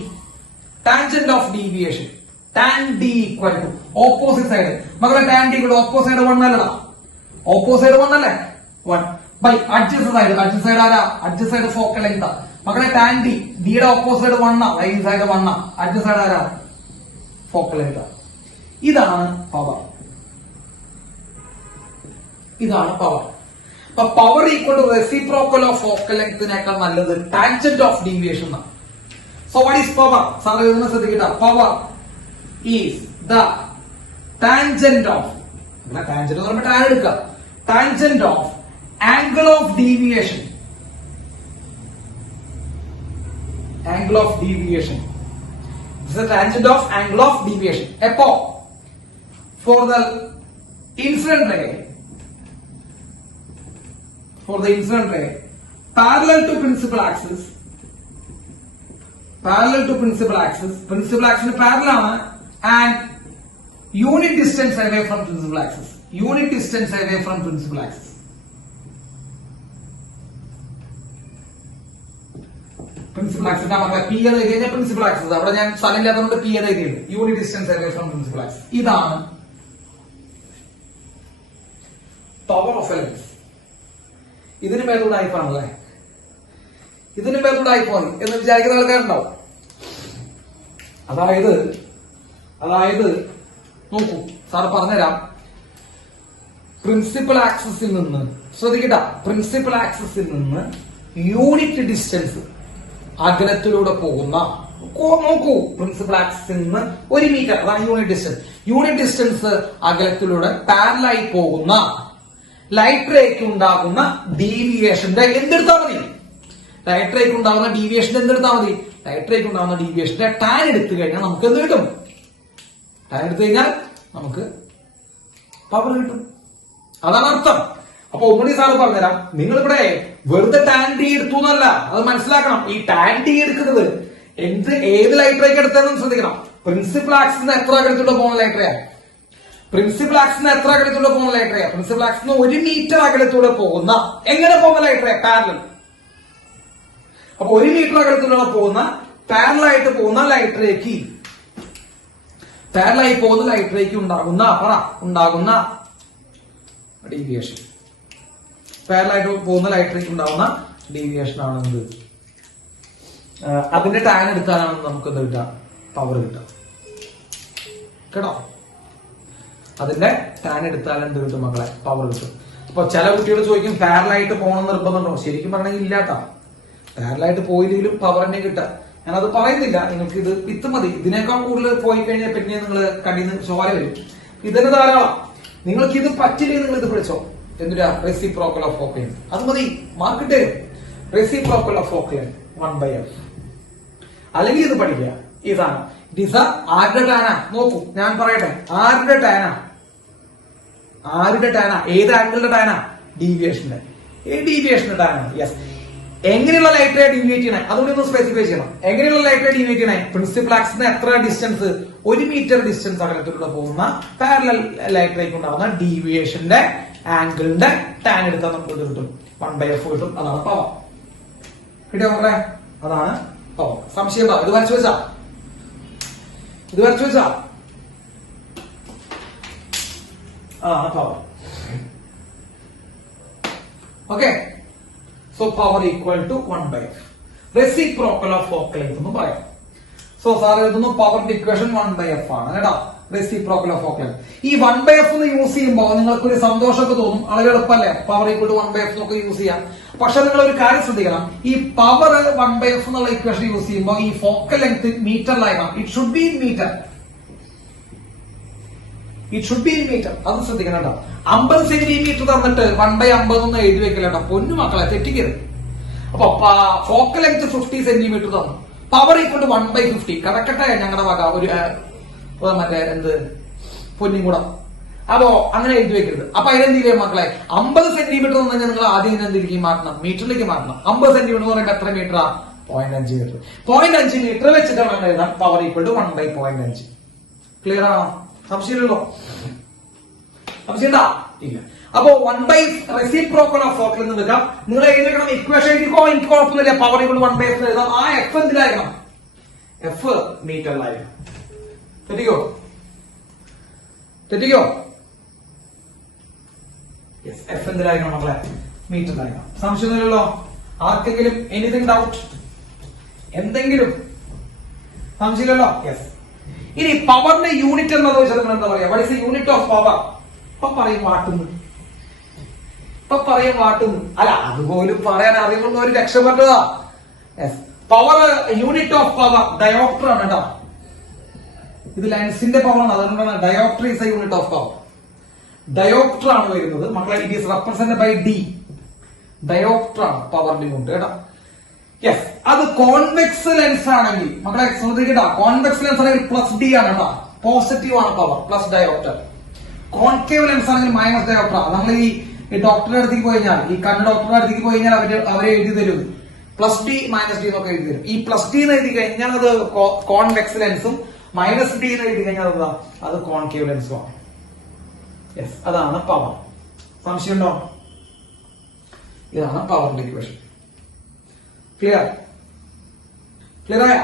tangent of deviation. Tan D equal to opposite side. മക്കളെ tan D കൂടെ opposite side 1 അല്ലടാ? Opposite side 1 അല്ലേ? 1 by adjacent side. Adjacent side ആരാ? Adjacent side focal length. മക്കളെ tan D, ഡിയുടെ opposite side 1 ആ, right side 1 ആ, adjacent side ആരാ? Focal length. ഇതാണ് പവർ. ഇതാണ് പവർ. അപ്പൊ power equal to reciprocal of focal ലെങ്തിനേക്കാൾ നല്ലത് ടാൻജന്റ് ഓഫ് ഡീവിയേഷൻ ആണ്. So what is power? Sir എഴുതുന്ന ശ്രദ്ധിക്കട്ട. Power is the tangent of, tangent എന്ന് പറയുമ്പോൾ tan എടുക്കുക, tangent of angle of deviation. Angle of deviation. This is the tangent of angle of deviation. Epo for the incident ray, parallel to principal axis. Parallel to principal axis. Principal axis parallel ആണ്. And unit distance away from principal axis. Unit distance away from principal axis. Principal axis നമുക്ക് P എന്ന് എഴുതി കഴിഞ്ഞാൽ principal axis. അവിടെ ഞാൻ സ്ഥലമില്ലാത്തതുകൊണ്ട് P എന്ന് എഴുതിയിട്ടുണ്ട്. Unit distance away from principal axis. ഇതാണ് പവർ ഓഫ് എ ലെൻസ്. ഇതിന് പേരുടെ ആയിപ്പാണല്ലേ? ഇതിന് പേരുടെ ആയിപ്പോയി എന്ന് വിചാരിക്കുന്ന ആൾക്കാരുണ്ടാവും. അതായത് നോക്കൂ, സാർ പറഞ്ഞുതരാം. പ്രിൻസിപ്പൽ ആക്സിസിൽ നിന്ന് ശ്രദ്ധിക്കട്ട, പ്രിൻസിപ്പൽ ആക്സിസിൽ നിന്ന് യൂണിറ്റ് ഡിസ്റ്റൻസ് അകലത്തിലൂടെ പോകുന്ന, നോക്കൂ, പ്രിൻസിപ്പൽ ആക്സിസിൽ നിന്ന് 1 മീറ്റർ, അതാണ് യൂണിറ്റ് ഡിസ്റ്റൻസ്. യൂണിറ്റ് ഡിസ്റ്റൻസ് അകലത്തിലൂടെ പാരലായി പോകുന്ന ലൈറ്റ് റേക്ക് ഉണ്ടാകുന്ന ഡീവിയേഷന്റെ എന്തെടുത്താൽ മതി? ലൈറ്റ് റേക്ക് ഉണ്ടാകുന്ന ഡീവിയേഷന്റെ എന്തെടുത്താൽ മതി? ലൈറ്റ് റേക്ക് ഉണ്ടാകുന്ന ഡീവിയേഷന്റെ ടാൻ എടുത്തു കഴിഞ്ഞാൽ നമുക്ക് എന്ത് കിട്ടും? ടാൻ എടുത്തു കഴിഞ്ഞാൽ നമുക്ക് പവർ കിട്ടും. അതാണ് അർത്ഥം. അപ്പൊ ഒന്നുകൂടി സാറ് പറഞ്ഞുതരാം. നിങ്ങളിവിടെ വെറുതെ ടാൻ ഡി എടുത്തു എന്നല്ല, അത് മനസ്സിലാക്കണം. ഈ ടാൻ ഡി എടുക്കുന്നത് ഏത് ലൈറ്റ് റേക്ക് എടുത്തതെന്ന് ശ്രദ്ധിക്കണം. പ്രിൻസിപ്പൽ ആക്സിന് എത്ര അകലത്തൂടെ പോകുന്ന ലൈറ്റ് റേയാ? പ്രിൻസിപ്പൽ ആക്സിന് എത്ര അകലത്തൂടെ പോകുന്ന ലൈറ്റ് റേയാ? പ്രിൻസിപ്പൽ ആക്സിന് 1 മീറ്റർ അകലത്തൂടെ പോകുന്ന എങ്ങനെ പോകുന്ന ലൈറ്റ് റേ? പാരലൽ. അപ്പൊ 1 മീറ്റർ അകലത്തിലൂടെ പോകുന്ന പാരലായിട്ട് പോകുന്ന ലൈറ്റ് റേക്ക്, പാരലായി പോകുന്ന ലൈറ്റ് റേക്ക് ഉണ്ടാകുന്ന ഡീവിയേഷൻ, പാരലായിട്ട് പോകുന്ന ലൈറ്റ് റേക്ക് ഉണ്ടാകുന്ന ഡീവിയേഷൻ ആണ് എന്ത്? അതിന്റെ ടാൻ എടുത്താലാണ് നമുക്ക് എന്ത് കിട്ടുക? പവർ കിട്ടുക. കേട്ടോ? അതിന്റെ ടാൻ എടുത്താൽ എന്ത് കിട്ടും മക്കളെ? പവർ കിട്ടും. അപ്പൊ ചില കുട്ടികൾ ചോദിക്കും പാരലായിട്ട് പോകണം നിർബന്ധമുണ്ടോ? ശരിക്കും പറഞ്ഞെങ്കിൽ ഇല്ലാത്ത, പാരലായിട്ട് പോയില്ലെങ്കിലും പവർ തന്നെ കിട്ടുക. ഞാനത് പറയുന്നില്ല, നിങ്ങൾക്ക് ഇത് മതി. ഇതിനേക്കാൾ കൂടുതൽ പോയി കഴിഞ്ഞാൽ പിന്നെ നിങ്ങൾ കണ്ണിന്ന് ചോര വരും. ഇതിന് ധാരാളം. നിങ്ങൾക്ക് ഇത് പറ്റില്ലെങ്കിൽ നിങ്ങൾ ഇത് പിടിച്ചോ. എന്തിനാ? Reciprocal of focal length. അത് മതി, മാർക്ക് തരും. Reciprocal of focal length 1/f. അല്ലെങ്കിൽ ഇത് പഠിക്കുക. ഇതാണ് ഡിസ. ആരുടെ ടാനാ? നോക്കൂ, ഞാൻ പറയട്ടെ. ആരുടെ ടാനാ? ഏത് ആംഗിളിന്റെ ടാനാ? ഡീവിയേഷന്റെ. ഡീവിയേഷന്റെ ടാനാണ്. യെസ്. എങ്ങനെയുള്ള ലൈറ്റ് റേ ഡീവിയേറ്റ് ചെയ്യണേ? അതുകൊണ്ട് ഒന്ന് സ്പെസിഫൈ ചെയ്യണം. എങ്ങനെയുള്ള ലൈറ്റ് റേ ഡീവിയേറ്റ് ചെയ്യണേ? പ്രിൻസിപ്പൽ ആക്സിന് എത്ര ഡിസ്റ്റൻസ്? 1 മീറ്റർ ഡിസ്റ്റൻസ് അകലത്തിലൂടെ പോകുന്ന പാരലൽ ലൈറ്റ് റേക്ക് ഉണ്ടാകുന്ന ഡീവിയേഷന്റെ ആംഗിളിന്റെ ടാൻ എടുത്താൽ നമുക്ക് ഇത് കിട്ടും. 1/f കിട്ടും. അതാണ് പവർ. കിട്ടിയോ മക്കളെ? അതാണ് പവർ. സംശയം എന്താ? ഇത് വരച്ചു വെച്ചാ power. Okay. So power equal to 1/f. Reciprocal of focal length എന്ന് പറയാം. സോ സാർ എഴുതുന്നു പവറിന്റെ ഇക്വേഷൻ 1/f ആണ് കേട്ടോ. Reciprocal of focal length. ഈ 1/f എന്ന് യൂസ് ചെയ്യുമ്പോൾ നിങ്ങൾക്ക് ഒരു സന്തോഷമൊക്കെ തോന്നും. വളരെ എളുപ്പമല്ലേ? പവർ ഈക്വൽ ടു 1/f എന്നൊക്കെ യൂസ് ചെയ്യാം. പക്ഷെ നിങ്ങൾ ഒരു കാര്യം ശ്രദ്ധിക്കണം. ഈ പവർ 1/f എന്നുള്ള ഇക്വേഷൻ യൂസ് ചെയ്യുമ്പോൾ ഈ ഫോക്കൽ ലെങ്ത് മീറ്ററിലായിരിക്കണം. It should be in meter. അത് ശ്രദ്ധിക്കണം കേട്ടോ. 50 സെന്റിമീറ്റർ തന്നിട്ട് 1/50 എന്ന് എഴുതി വെക്കില്ല കേട്ടോ. പൊന്നു മക്കളെ, തെറ്റിക്കരുത്. അപ്പൊ ഫോക്കൽ ലെങ്ത് 50 സെന്റിമീറ്റർ തന്നു. Power equal to 1/50. കടക്കട്ടെ ഞങ്ങളുടെ വക ഒരു മറ്റേ എന്ത് പൊന്നിൻകുടം. അപ്പോ അങ്ങനെ എഴുതി വെക്കരുത്. അപ്പൊ അതിനെന്ത് ചെയ്യും മക്കളെ? 50 സെന്റിമീറ്റർ എന്ന് പറഞ്ഞാൽ നിങ്ങൾ ആദ്യം എന്തിലേക്ക് മാറ്റണം? മീറ്ററിലേക്ക് മാറ്റണം. 50 സെന്റിമീറ്റർ എന്ന് പറയുമ്പോൾ എത്ര മീറ്ററാ? 0.5 മീറ്റർ. 0.5 മീറ്റർ വെച്ചിട്ടാണ് എഴുതാൻ പവർ ഈക്വൽ ടു 1/0.5. ക്ലിയർ ആണോ? സംശയമില്ലല്ലോ? സംശയണ്ടാ? ഇല്ല. അപ്പോ 1/f റെസിപ്രോക്കൽ ഓഫ് ഫോക്കൽ എന്ന് എടുക്കാം. നിങ്ങൾ എഴുതിക്കണം ഇക്വേഷൻ എഴുതിക്കോ, എനിക്ക് കുഴപ്പമൊന്നുമില്ല. പവർ ഈക്വൽ ടു 1/f എഴുതാം. ആ എഫ് എന്തിലായിരിക്കണം? എഫ് മീറ്ററിലായിരിക്കണം. തെറ്റിക്കോ? എഫ് എന്തിലായിരിക്കണം മക്കളെ? മീറ്ററിലായിരിക്കണം. സംശയമൊന്നുമില്ലല്ലോ? ആർക്കെങ്കിലും എനിത്തിങ് ഡൗട്ട്? എന്തെങ്കിലും സംശയമില്ലല്ലോ? യെസ്. ഇനി പവറിന്റെ യൂണിറ്റ് എന്നത് വെച്ചാൽ നിങ്ങൾ എന്താ പറയാ? What is the unit of power? ഇപ്പൊ പറയും വാട്ടുന്നു. അല്ല, അതുപോലും പറയാൻ അറിവുള്ള ഒരു രക്ഷപ്പെട്ടതാ. Power unit of power dioptre ആണ് കേട്ടോ. ഇത് ലെൻസിന്റെ പവർ ആണ്. അതുകൊണ്ടാണ് dioptre is a unit of power. Dioptre ആണ് വരുന്നത് മക്കളെ. It is represented by D. Dioptre ആണ് പവറിന്റെ യൂണിറ്റ് കേട്ടോ. യെസ്. അത് കോൺവെക്സ് ലെൻസ് ആണെങ്കിൽ മക്കളെ ശ്രദ്ധിക്കട്ടോ. കോൺവെക്സ് ലെൻസ് ആണെങ്കിൽ പ്ലസ് ഡി ആണ് കേട്ടോ. പോസിറ്റീവ് ആണ് power, plus dioptre. Concave lens ആണെങ്കിൽ മൈനസ് ഡയോപ്റ്റർ. നമ്മൾ ഈ ഡോക്ടറുടെ അടുത്തേക്ക് പോയി കഴിഞ്ഞാൽ, ഈ കണ്ണ് ഡോക്ടറുടെ അടുത്തേക്ക് പോയി കഴിഞ്ഞാൽ അവരെ എഴുതി തരും പ്ലസ് ഡി മൈനസ് ഡി എന്നൊക്കെ എഴുതി തരും. ഈ പ്ലസ് ഡി എന്ന് എഴുതി കഴിഞ്ഞാൽ അത് കോൺവെക്സ് ലെൻസും, മൈനസ് ഡി എന്ന് എഴുതി കഴിഞ്ഞാൽ അത് കോൺകേവ് ലെൻസും ആണ്. യെസ്. അതാണ് പവർ. സംശയമുണ്ടോ? ഇതാണ് പവറിന്റെ ഇക്വേഷൻ. ക്ലിയർ ആയ?